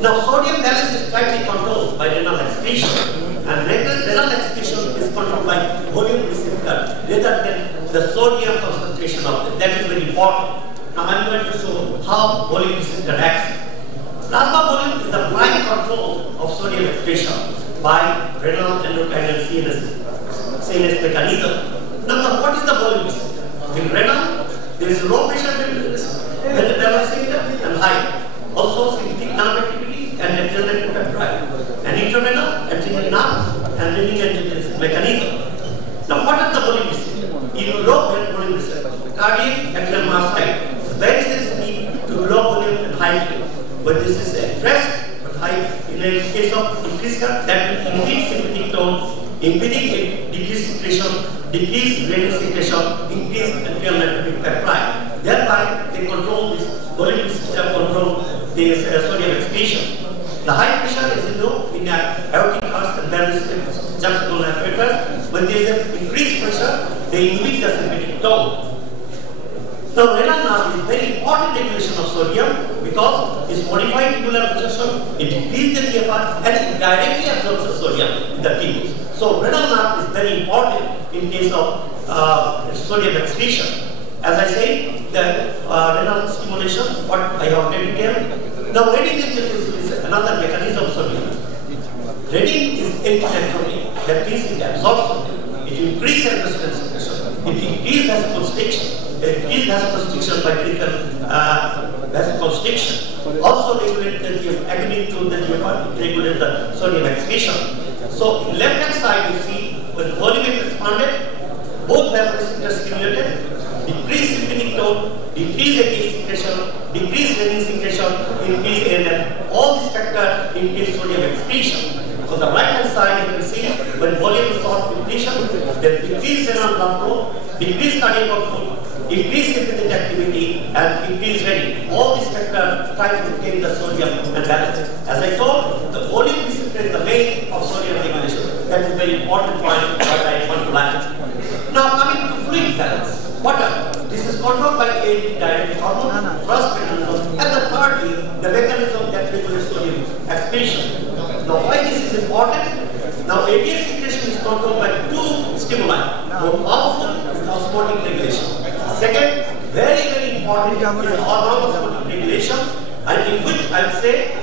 Now sodium balance is tightly controlled by renal excretion, and renal excretion is controlled by volume receptor rather than the sodium concentration of it. That is very important. Now I am going to show how volume receptor acts. Plasma volume is the blind control of sodium excretion by renal endocrine CNS mechanism. Now what is the volume receptor? In renal, there is low pressure receptor and high. Also sympathetic nerve activity and adrenergic peptide. And intrarenal, adrenal nerve and renin-angiotensin mechanism. Now what are the volume receptors? In low volume receptor, cardiac atrial myocyte is very sensitive to low volume and high volume. But this is addressed but high in the case of increased that will increase sympathetic tone, impeding a decreased secretion, decreased renal secretion, increased adrenal peptide. Thereby they control this volume receptor control this sodium excretion. The high pressure, as you know, in aortic arch and balance junctional apparatus, when there is an increased pressure, they inhibit the sympathetic tone. So renal nerve is very important regulation of sodium because it's modified tubular absorption, it decreases the GFR and it directly absorbs the sodium in the tubes. So renal nerve is very important in case of sodium excretion. As I say, the renal stimulation, what I have already detailed. Now renin-angiotensin is another mechanism of sodium. Renin is anti-anthropic, that means it absorbs sodium. It increases resistance secretion. It increases vasoconstriction. It increases vasoconstriction by critical vasoconstriction. Also regulates the agonist to the GFR, regulates the sodium excretion. So in left hand side you see when volume is expanded, both vasoreceptors stimulated, decrease sympathetic tone, decrease ATP secretion, decrease renin secretion, increase ANF. All these factors increase sodium excretion. On the right hand side you can see when volume is sought depletion, then decrease renal blood flow, decrease cardiac output, increase sympathetic activity and increase renin. All these factors try to maintain the sodium and balance. As I told, the volume receptor is the main of sodium regulation. That is a very important point that I want to learn. Now coming to fluid balance. Water. This is controlled by a direct hormone, first mechanism, and the thirdly, the mechanism that regulates sodium excretion. Now why this is important? Now ATP secretion is controlled by two stimuli. One of is osmotic regulation. Second, very important is hormone regulation, and in which I will say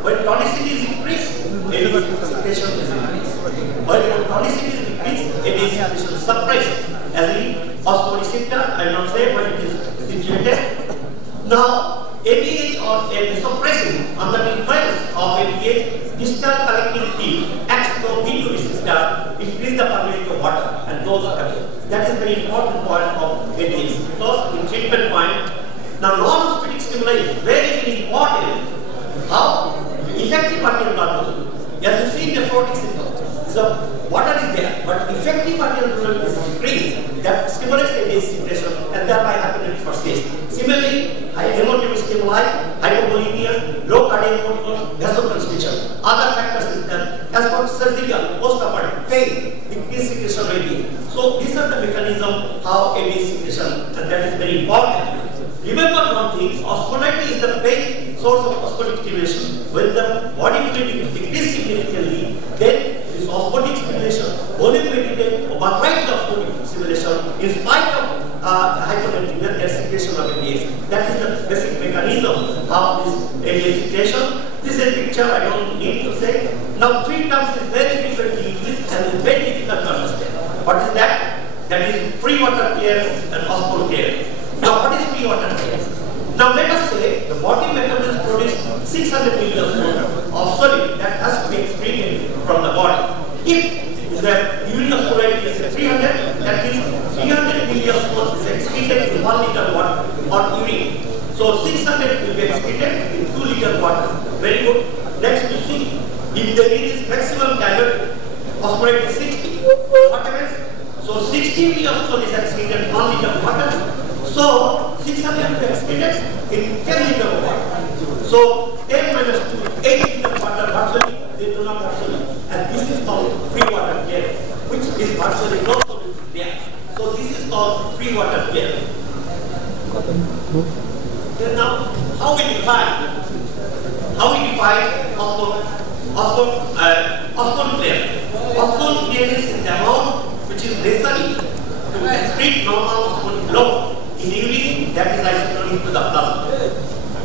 when tonicity is increased, ATP secretion is increased. But when tonicity is decreased, ATP secretion is suppressed. As in osmoreceptor, I will not say where it is situated. Now, APH or a vasopressin under the influence of APH, distal collectivity acts to into receptor, increase the permeability of water and those occur. That is very important point of APH because in treatment point, now non-hospital stimuli is very important. How? Effective arterial blood flow. As you see in the nephrotic syndrome. So water is there, but effective arterial blood is decreased. That stimulates ATP secretion and thereby happiness persists. Similarly, hemodynamic stimuli, hypovolemia, low cardiac output, vasoconstriction. Other factors is that as for surgical, post-operative pain, decreased secretion radius. So these are the mechanism how ATP secretion, and that is very important. Remember one thing, osmolality is the main source of osmotic stimulation. When the body fluid decreases significantly, then this osmotic stimulation, volume mediated override the osmotic stimulation in spite of hyponatremia and secretion of ATP. That is the basic mechanism of this ATP secretion. This is a picture I don't need to say. Now three terms is very difficult to use and very difficult to understand. What is that? That is free water clearance and osmotic clearance. Now what is free water clearance? Now let us say the body metabolism produces 600 millimoles of solid that has to be excreted from the body. If the urine osmolality is 300, that means 300 millimoles is excreted in 1 liter water or urine. So 600 will be excreted in 2 liter water. Very good. Next you see, if the urine is maximum dilute, osmolality is 60. What happens? So 60 ml of salt is excreted 1 liter of water. So 600 is excreted in 10 liter of water. So 10 minus 2, 8 liter of water virtually they do not have solute. And this is called free water clear, which is virtually no solute there. So this is called free water clear. Then now, how we define osmotic clear? Osmotic clearness is the amount which is necessary to excrete normal osmotic flow in urine that is isotonic to the plasma.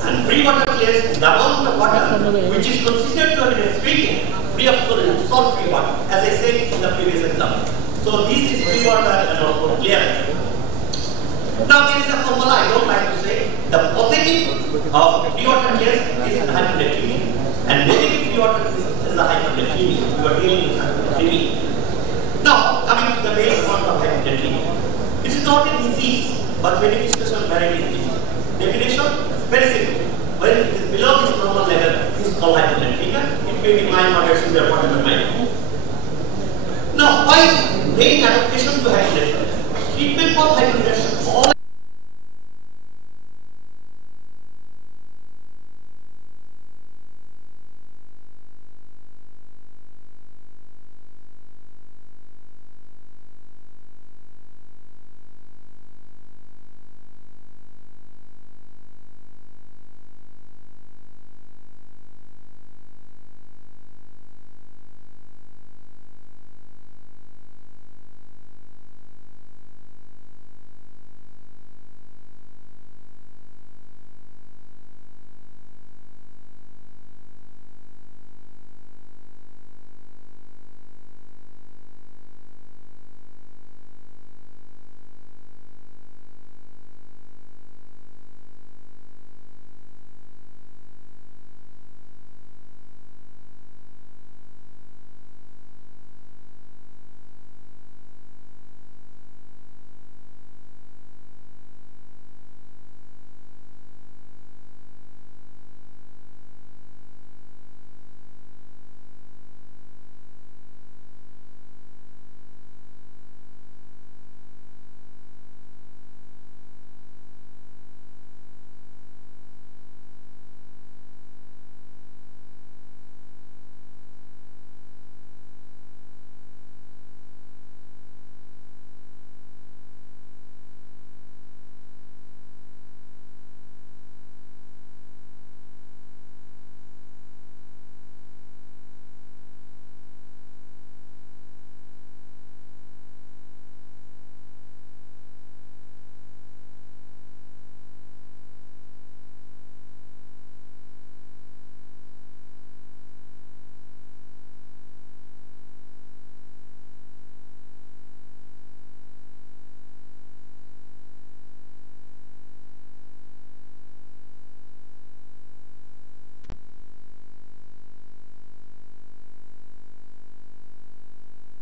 And free water clearness is the amount of water which is considered to have been excreted free of solute, salt-free water, as I said in the previous example. So this is free water and osmotic clearness. Now there is a formula I don't like to say. The positive of free water clearness is the hypernatremia, and negative free water is the hypernatremia. You are dealing with hypernatremia. Now coming to the basic point of hypernatremia. It is not a disease, but manifestation of variety disease. Definition is very simple. When it is below this normal level, this is called hypernatremia. It may be mild, moderate, severe, whatever it might be. Now, why main adaptation to hypertension? Treatment for hypertension.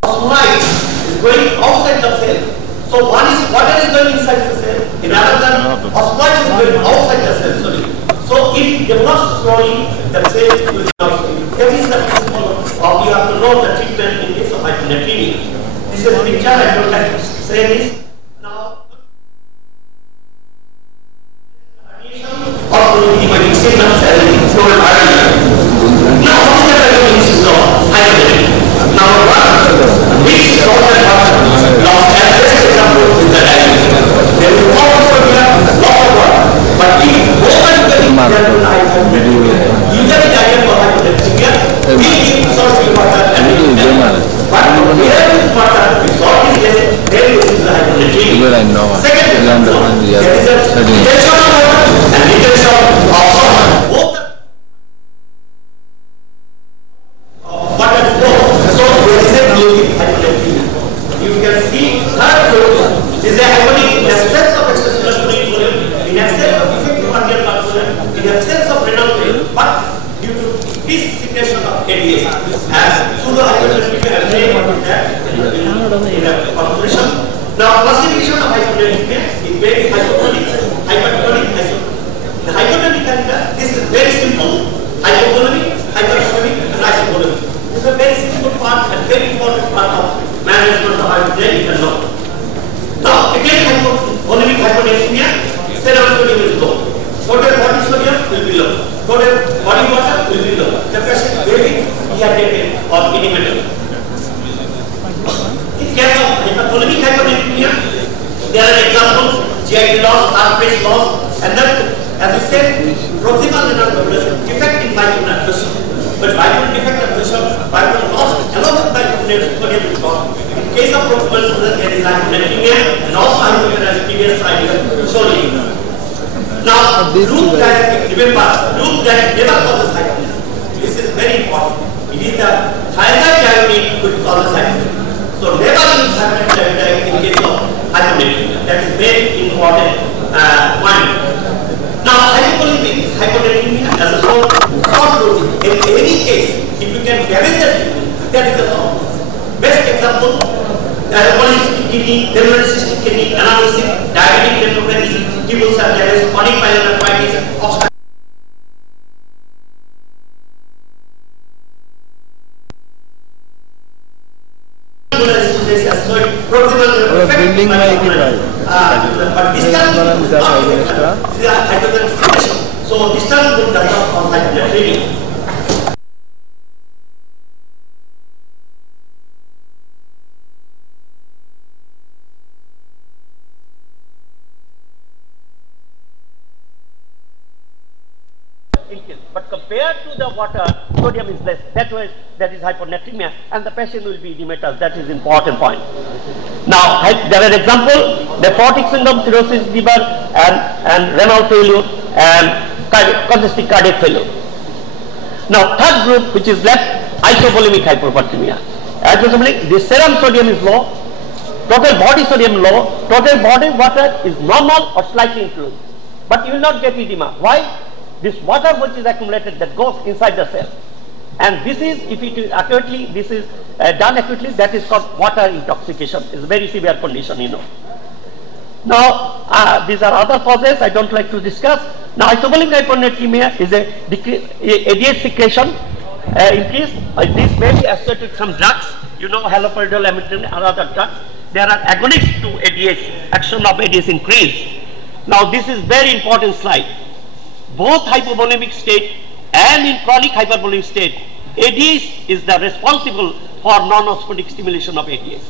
All light is going outside the cell. So one is water is going inside the cell, in another osmotic is going outside the cell. Sorry. So if it develops slowly, the cell will not. That is the principle of you have to know the treatment in case of hypernatremia. This is a picture. I don't like to say this. Now, or the signals as told earlier. Now, what is the definition of hypernatremia? Number one, which salt and water lost as best example is the dialysis. There is also lots of water, but if overly usually diet for hypertension, we need salt water and but here with water, if salt is less, then this is the hypertension. Second example, there is a retention of water and retention of salt. Both water flow. So there is a hypertension. You can see third flow is a hypertension in excess of extracellular volume, in excess of effective arterial blood volume, in excess of renal volume, but due to this secretion of ADH as pseudo hypertension as they want that in a population. Now classification of hypertension is very hypotonic, hypertonic, isotonic. The hypotonic this is very simple. Hypotonic, hypertonic, and isotonic. This is a very simple part and very important part of management. case of hypervolemic hyponatremia, there are examples, GIT loss, RPS loss, and then, as we said, proximal renal tubular defect in bipolar adhesion. But bipolar defect adhesion, bipolar loss, along with bipolar sodium is lost. In case of proximal tubular, there is hyponatremia, and also hyponatremia as previous slide showed you. Now, loop diaphragm, remember, loop diaphragm never causes hyponatremia. This is very important. It is the thyroid diaphragm which causes hyponatremia. So never use hyponatremia in case of hyponatremia. That is very important point. Now, hyponatremia as a short routine. In any case, if you can damage the kidney, that is the problem. Best example, polycystic kidney, polycystic kidney, anorexic, diabetic retinopathy, people have damaged, chronic pyelonephritis, building में एक ही price so distance would does not cause hyponatremia. But compared to the water, sodium is less. That is hyponatremia, and the patient will be edematous. That is important point. Now, there are examples: nephrotic syndrome, cirrhosis liver, and renal failure, and congestive cardiac failure. Now, third group, which is left, isovolemic hypervolemia. Isovolemic, the serum sodium is low, total body sodium low, total body water is normal or slightly influenced, but you will not get edema. Why? This water which is accumulated that goes inside the cell, and this is, if it is accurately, this is done accurately, that is called water intoxication. It's a very severe condition, you know. Now, these are other causes I don't like to discuss. Now, isovolemic hyponatremia is a ADH secretion increase. This may be associated with some drugs, you know, haloperidol, amitriptyline, and other drugs. There are agonists to ADH, action of ADH increase. Now, this is very important slide. Both hypovolemic state and in chronic hypervolemic state, ADH is the responsible for non-osmotic stimulation of ADH.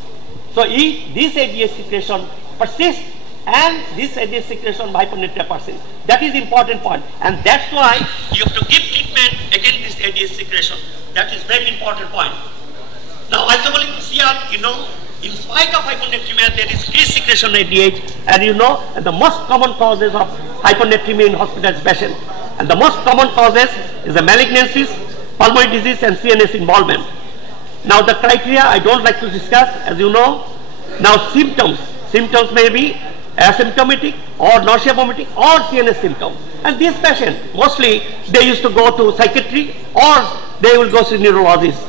So, if this ADH secretion persists and this ADH secretion of hyponatremia persists, that is important point, and that's why you have to give treatment against this ADH secretion. That is very important point. Now, isovolemic CR, you know, in spite of hyponatremia, there is increased secretion of ADH, and you know, and the most common causes of hyponatremia in hospitalized patients, and the most common causes is the malignancies, pulmonary disease, and CNS involvement. Now, the criteria I don't like to discuss, as you know. Now, symptoms may be asymptomatic or nausea, vomiting, or CNS symptoms. And these patients, mostly, they used to go to psychiatry or they will go to neurologist.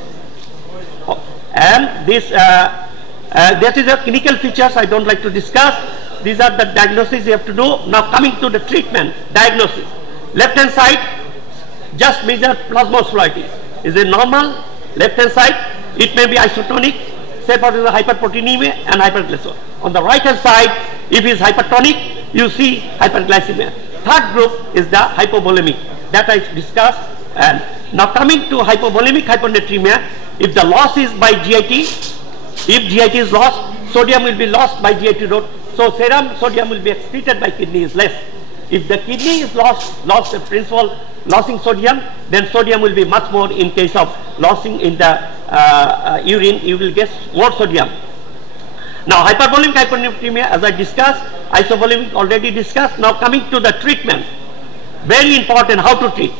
And this, that is the clinical features I don't like to discuss. These are the diagnoses you have to do. Now, coming to the treatment, diagnosis. Left hand side, just measure plasma osmolality. Is it normal? Left hand side, it may be isotonic, say for example hyperproteinemia and hyperglycemia. On the right hand side, if it is hypertonic, you see hyperglycemia. Third group is the hypovolemic that I discussed. And now coming to hypovolemic hyponatremia, if the loss is by GIT, if GIT is lost, sodium will be lost by GIT route. So serum sodium will be excreted by kidney is less. If the kidney is lost the principal losing sodium, then sodium will be much more. In case of losing in the urine, you will get more sodium. Now, hypervolemic hyponatremia, as I discussed, isovolemic already discussed. Now, coming to the treatment, very important how to treat,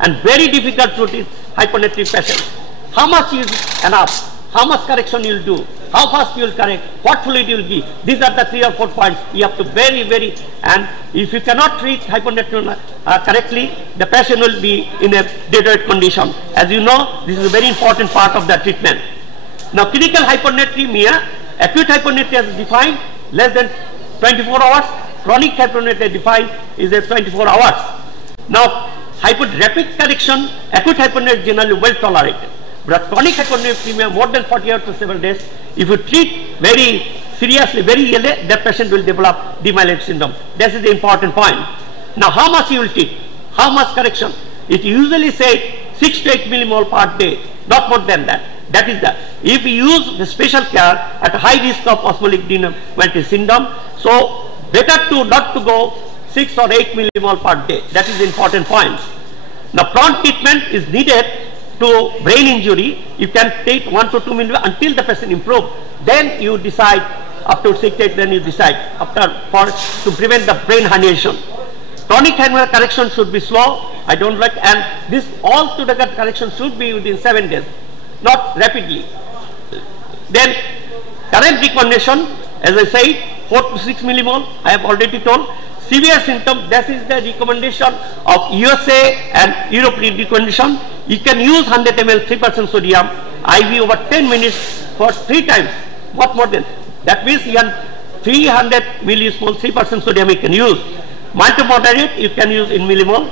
and very difficult to treat hyponatremic patients. How much is enough? How much correction you will do? How fast you will correct? What fluid you will give? These are the 3 or 4 points. You have to very, and if you cannot treat hyponatremia correctly, the patient will be in a deteriorate condition. As you know, this is a very important part of the treatment. Now, clinical hyponatremia, acute hyponatremia is defined less than 24 hours. Chronic hyponatremia defined is a 24 hours. Now, rapid correction, acute hyponatremia is generally well tolerated. But chronic hyponatremia more than 40 hours to 7 days, if you treat very seriously, very early, that patient will develop demyelinating syndrome. This is the important point. Now, how much you will treat? How much correction? It usually say 6 to 8 millimole per day, not more than that. That is the if you use the special care at high risk of osmotic denervation syndrome, so better to not to go 6 or 8 millimole per day. That is the important point. Now prompt treatment is needed to brain injury. You can take 1 to 2 millimole until the patient improves. Then you decide, after 6 days, then you decide to prevent the brain herniation. Chronic hernia correction should be slow. I don't like, and this all together correction should be within 7 days, not rapidly. Then current recommendation, as I said, 4 to 6 millimole. I have already told. Severe symptom, this is the recommendation of USA and European recommendation. You can use 100 ml 3% sodium IV over 10 minutes for 3 times, what more than. That means you have 300 millismol 3% sodium you can use. Mild to moderate you can use in millimole.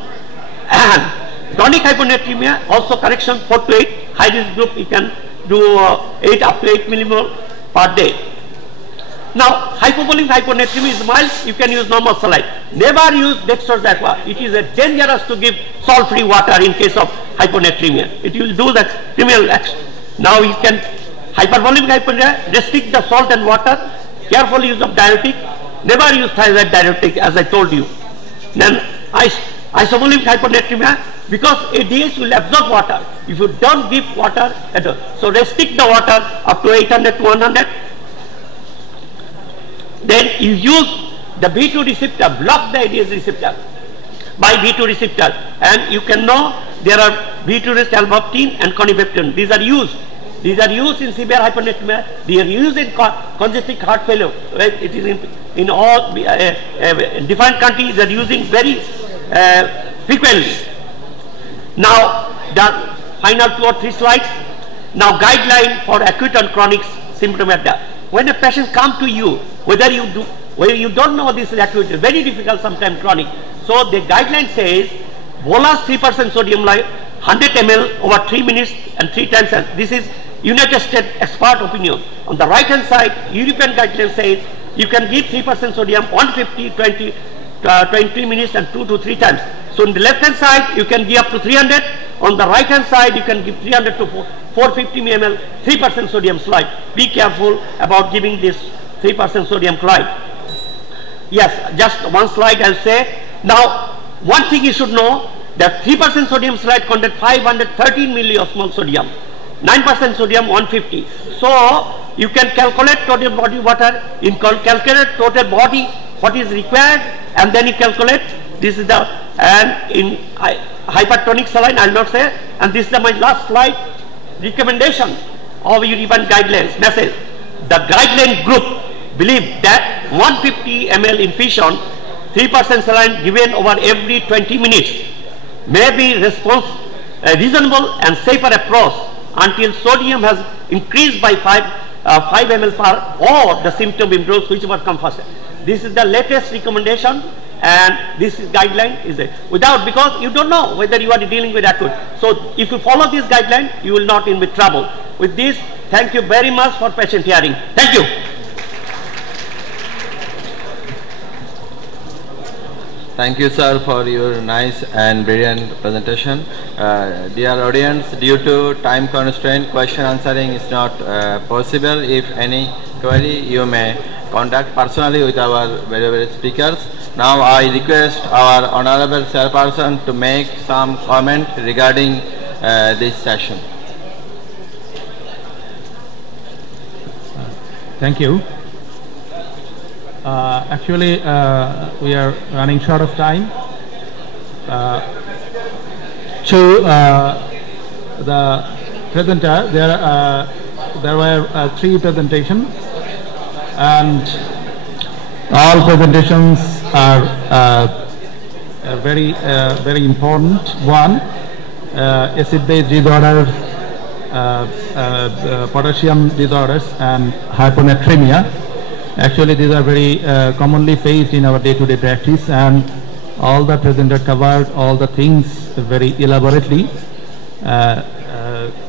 And chronic hyponatremia, also correction 4 to 8. High risk group you can do 8 up to 8 millimole per day. Now, hypovolemic hyponatremia is mild, you can use normal saline. Never use dextrose aqua. It is dangerous to give salt-free water in case of hyponatremia. It will do that criminal action. Now, you can, hypervolemic hyponatremia, restrict the salt and water, careful use of diuretic, never use thyroid diuretic as I told you. Then, isovolemic hyponatremia, because ADS will absorb water if you don't give water at all. So, restrict the water up to 800 to 100. Then you use the B2 receptor, block the ADS receptor by B2 receptor, and you can know there are B2 receptor alboptin and conivaptin. These are used. These are used in severe hyponatremia. They are used in congestive heart failure. It is in all different countries. They are using very frequently. Now the final 2 or 3 slides. Now guideline for acute and chronic symptomatica. When a patient comes to you, whether you don't know this is acute, very difficult, sometimes chronic. So the guideline says bolus 3% sodium like 100 ml over 3 minutes and 3 times. This is United States expert opinion. On the right hand side, European guideline says you can give 3% sodium 150, 20 minutes and 2 to 3 times. So on the left hand side, you can give up to 300. On the right hand side, you can give 300 to 450 ml 3% sodium slide. Be careful about giving this 3% sodium chloride. Yes, just one slide I'll say. Now, one thing you should know, that 3% sodium slide contains 513 milliosmol sodium, 9% sodium 150. So, you can calculate total body water, in calculate total body, what is required, and then you calculate, this is the, and in hypertonic saline, I'll not say, and this is my last slide, recommendation of European guidelines, message. The guideline group believe that 150 ml infusion, 3% saline given over every 20 minutes may be reasonable and safer approach until sodium has increased by 5 ml per or the symptom improves, whichever comes first. This is the latest recommendation, and this is guideline is it without, because you don't know whether you are dealing with acute. So if you follow this guideline, you will not in with trouble. With this, thank you very much for patient hearing. Thank you. Thank you, sir, for your nice and brilliant presentation. Dear audience, due to time constraint, question answering is not possible. If any query, you may contact personally with our very speakers. Now I request our honorable chairperson to make some comment regarding this session. Thank you. Actually, we are running short of time. To the presenter, there were 3 presentations, and all presentations are very important. One, acid-base disorder, potassium disorders, and hyponatremia. Actually, these are very commonly faced in our day-to-day practice, and all the presenters covered all the things very elaborately,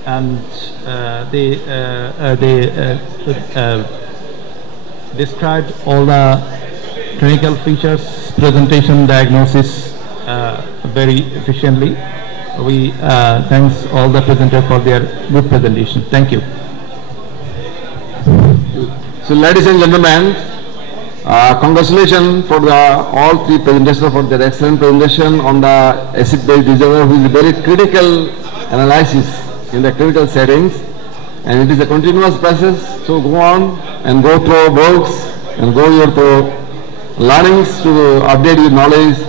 and they described all the clinical features, presentation, diagnosis very efficiently. We thanks all the presenters for their good presentation. Thank you. So ladies and gentlemen, congratulations for all three presenters for their excellent presentation on the acid-base reservoir, which is a very critical analysis in the critical settings, and it is a continuous process. So go on and go through books and go through learnings to update your knowledge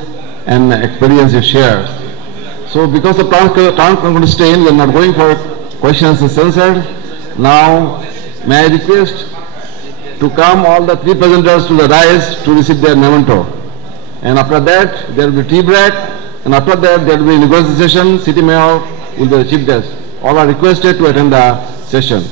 and experience you share. So because of time constraint, we are not going for questions and answers. Now, may I request to come all the three presenters to the dais to receive their memento. And after that, there will be tea break. And after that, there will be negotiation. City Mayor will be the chief guest. All are requested to attend the session.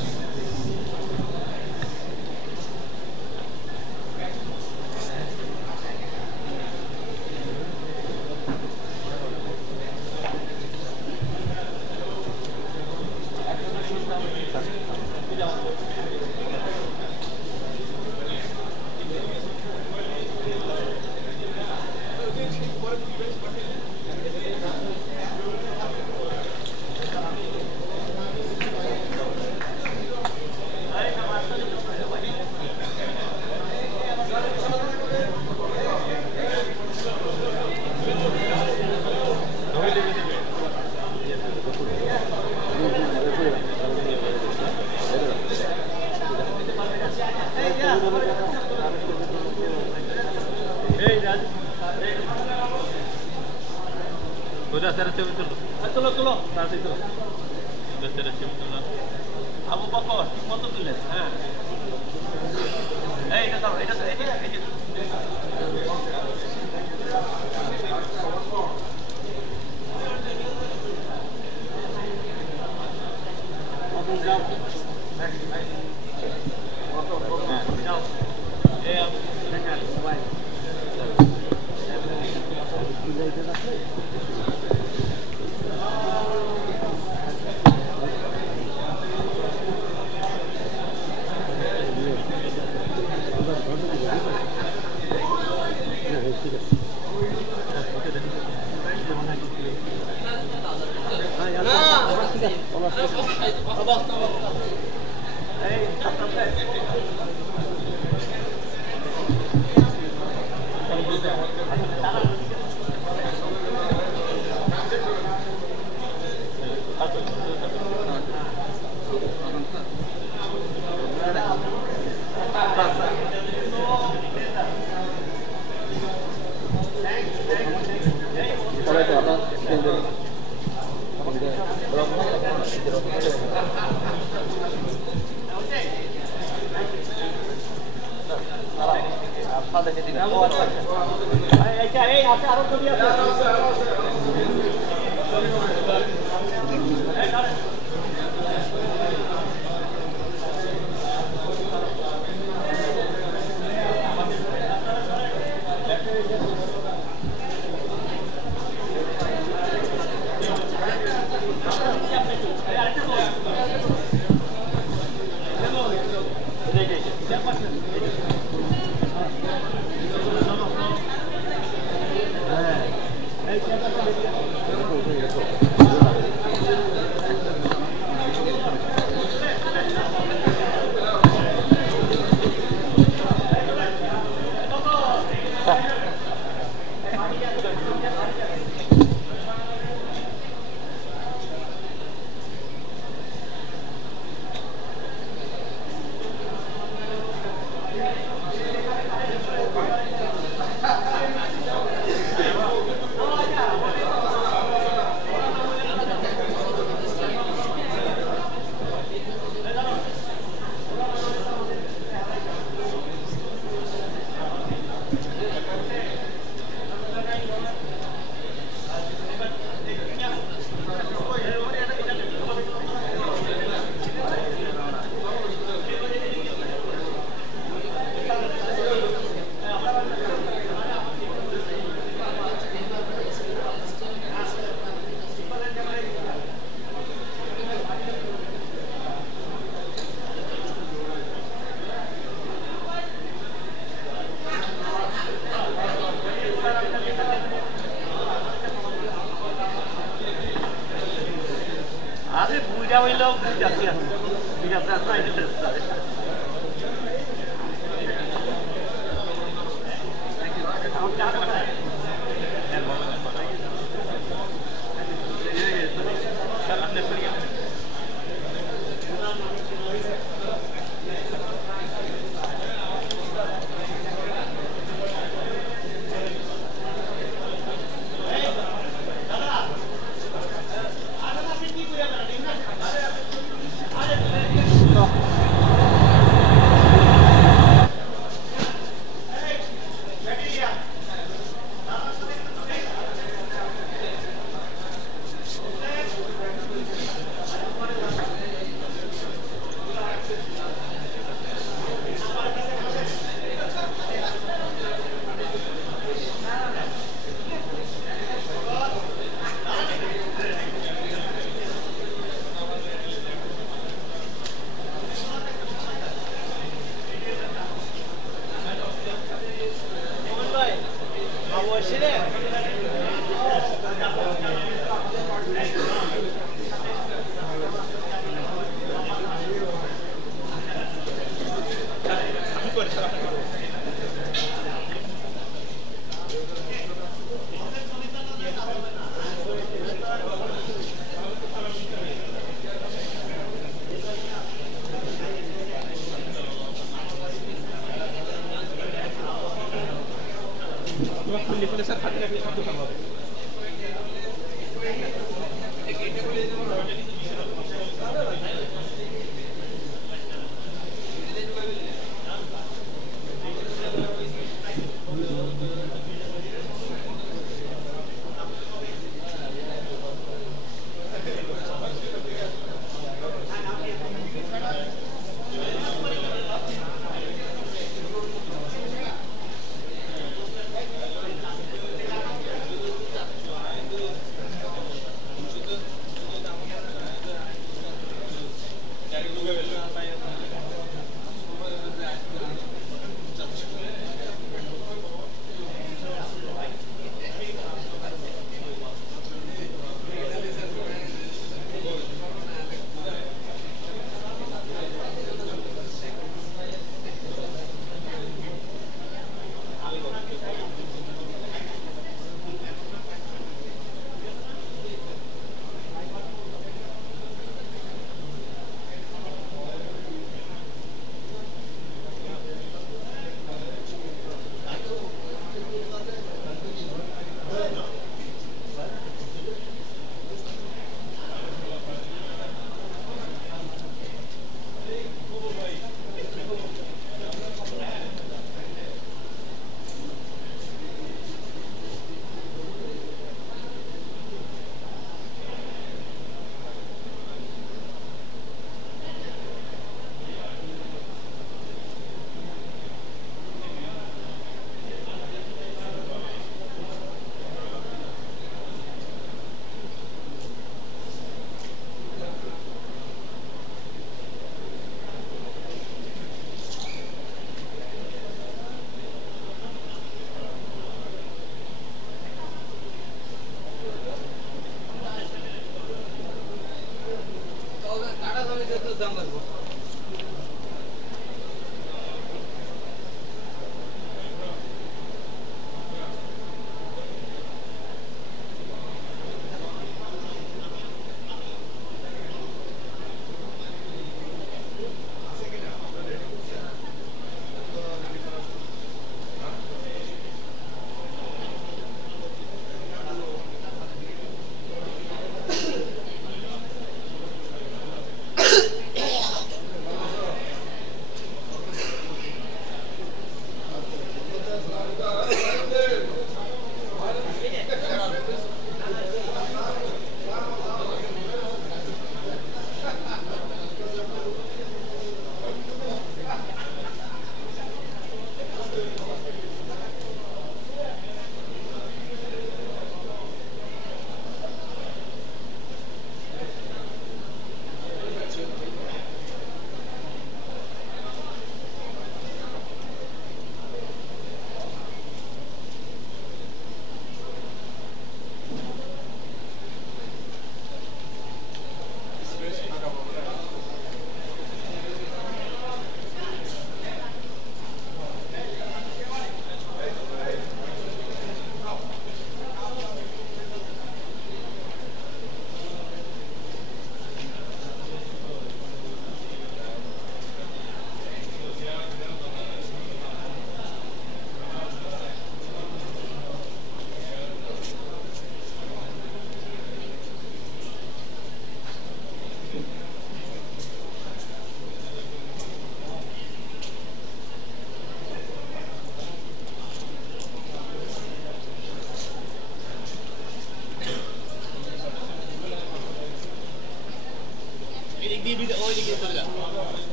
Sir